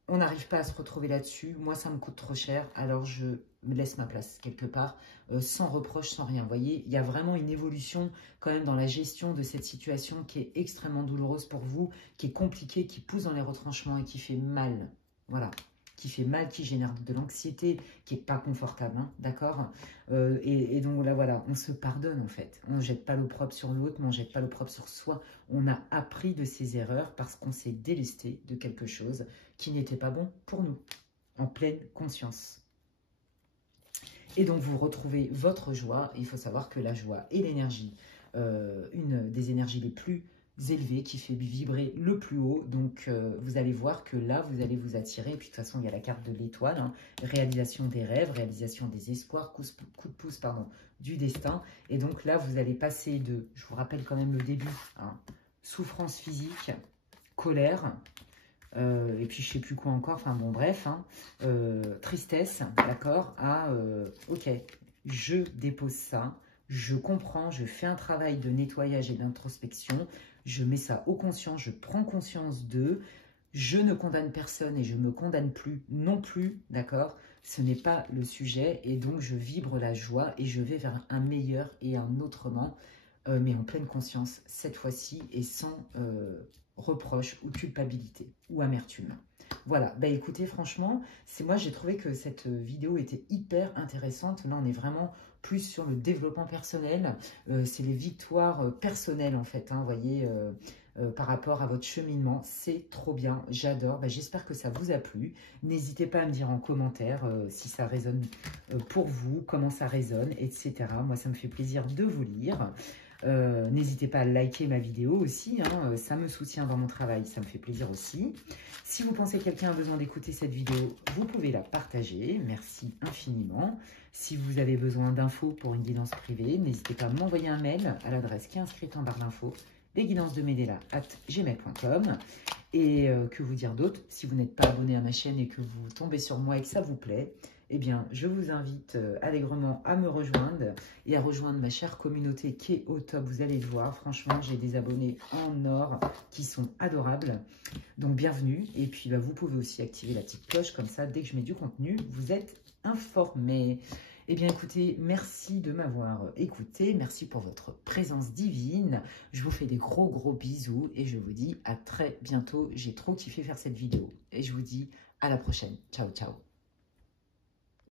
on n'arrive pas à se retrouver là-dessus, moi ça me coûte trop cher, alors je me laisse ma place quelque part, sans reproche, sans rien. Vous voyez, il y a vraiment une évolution quand même dans la gestion de cette situation qui est extrêmement douloureuse pour vous, qui est compliquée, qui pousse dans les retranchements et qui fait mal. Voilà, qui fait mal, qui génère de l'anxiété, qui n'est pas confortable, hein, d'accord, et donc là, voilà, on se pardonne en fait. On ne jette pas l'opprobre sur l'autre, mais on ne jette pas l'opprobre sur soi. On a appris de ses erreurs parce qu'on s'est délesté de quelque chose qui n'était pas bon pour nous, en pleine conscience. Et donc, vous retrouvez votre joie. Il faut savoir que la joie est l'énergie, une des énergies les plus élevées, qui fait vibrer le plus haut. Donc, vous allez voir que là, vous allez vous attirer. Et puis, de toute façon, il y a la carte de l'étoile, hein, réalisation des rêves, réalisation des espoirs, coup de pouce, pardon, du destin. Et donc, là, vous allez passer de, je vous rappelle quand même le début, hein, souffrance physique, colère, et puis je sais plus quoi encore, enfin bon bref, hein, tristesse, d'accord, ok, je dépose ça, je comprends, je fais un travail de nettoyage et d'introspection, je mets ça au conscient, je prends conscience d'eux, je ne condamne personne et je me condamne plus non plus, d'accord, ce n'est pas le sujet, et donc je vibre la joie et je vais vers un meilleur et un autrement, mais en pleine conscience cette fois-ci et sans reproche ou culpabilité ou amertume. Voilà, bah écoutez, franchement, moi j'ai trouvé que cette vidéo était hyper intéressante. Là, on est vraiment plus sur le développement personnel. C'est les victoires personnelles en fait, hein, vous voyez, par rapport à votre cheminement. C'est trop bien, j'adore. Bah, j'espère que ça vous a plu. N'hésitez pas à me dire en commentaire si ça résonne pour vous, comment ça résonne, etc. Moi, ça me fait plaisir de vous lire. N'hésitez pas à liker ma vidéo aussi, hein, ça me soutient dans mon travail, ça me fait plaisir aussi. Si vous pensez que quelqu'un a besoin d'écouter cette vidéo, vous pouvez la partager, merci infiniment. Si vous avez besoin d'infos pour une guidance privée, n'hésitez pas à m'envoyer un mail à l'adresse qui est inscrite en barre d'infos, lesguidancesdemedela@gmail.com. Et que vous dire d'autre, si vous n'êtes pas abonné à ma chaîne et que vous tombez sur moi et que ça vous plaît, eh bien, je vous invite allègrement à me rejoindre et à rejoindre ma chère communauté qui est au top. Vous allez le voir, franchement, j'ai des abonnés en or qui sont adorables. Donc, bienvenue. Et puis, bah, vous pouvez aussi activer la petite cloche, comme ça, dès que je mets du contenu, vous êtes informés. Eh bien, écoutez, merci de m'avoir écouté. Merci pour votre présence divine. Je vous fais des gros bisous et je vous dis à très bientôt. J'ai trop kiffé faire cette vidéo. Et je vous dis à la prochaine. Ciao, ciao.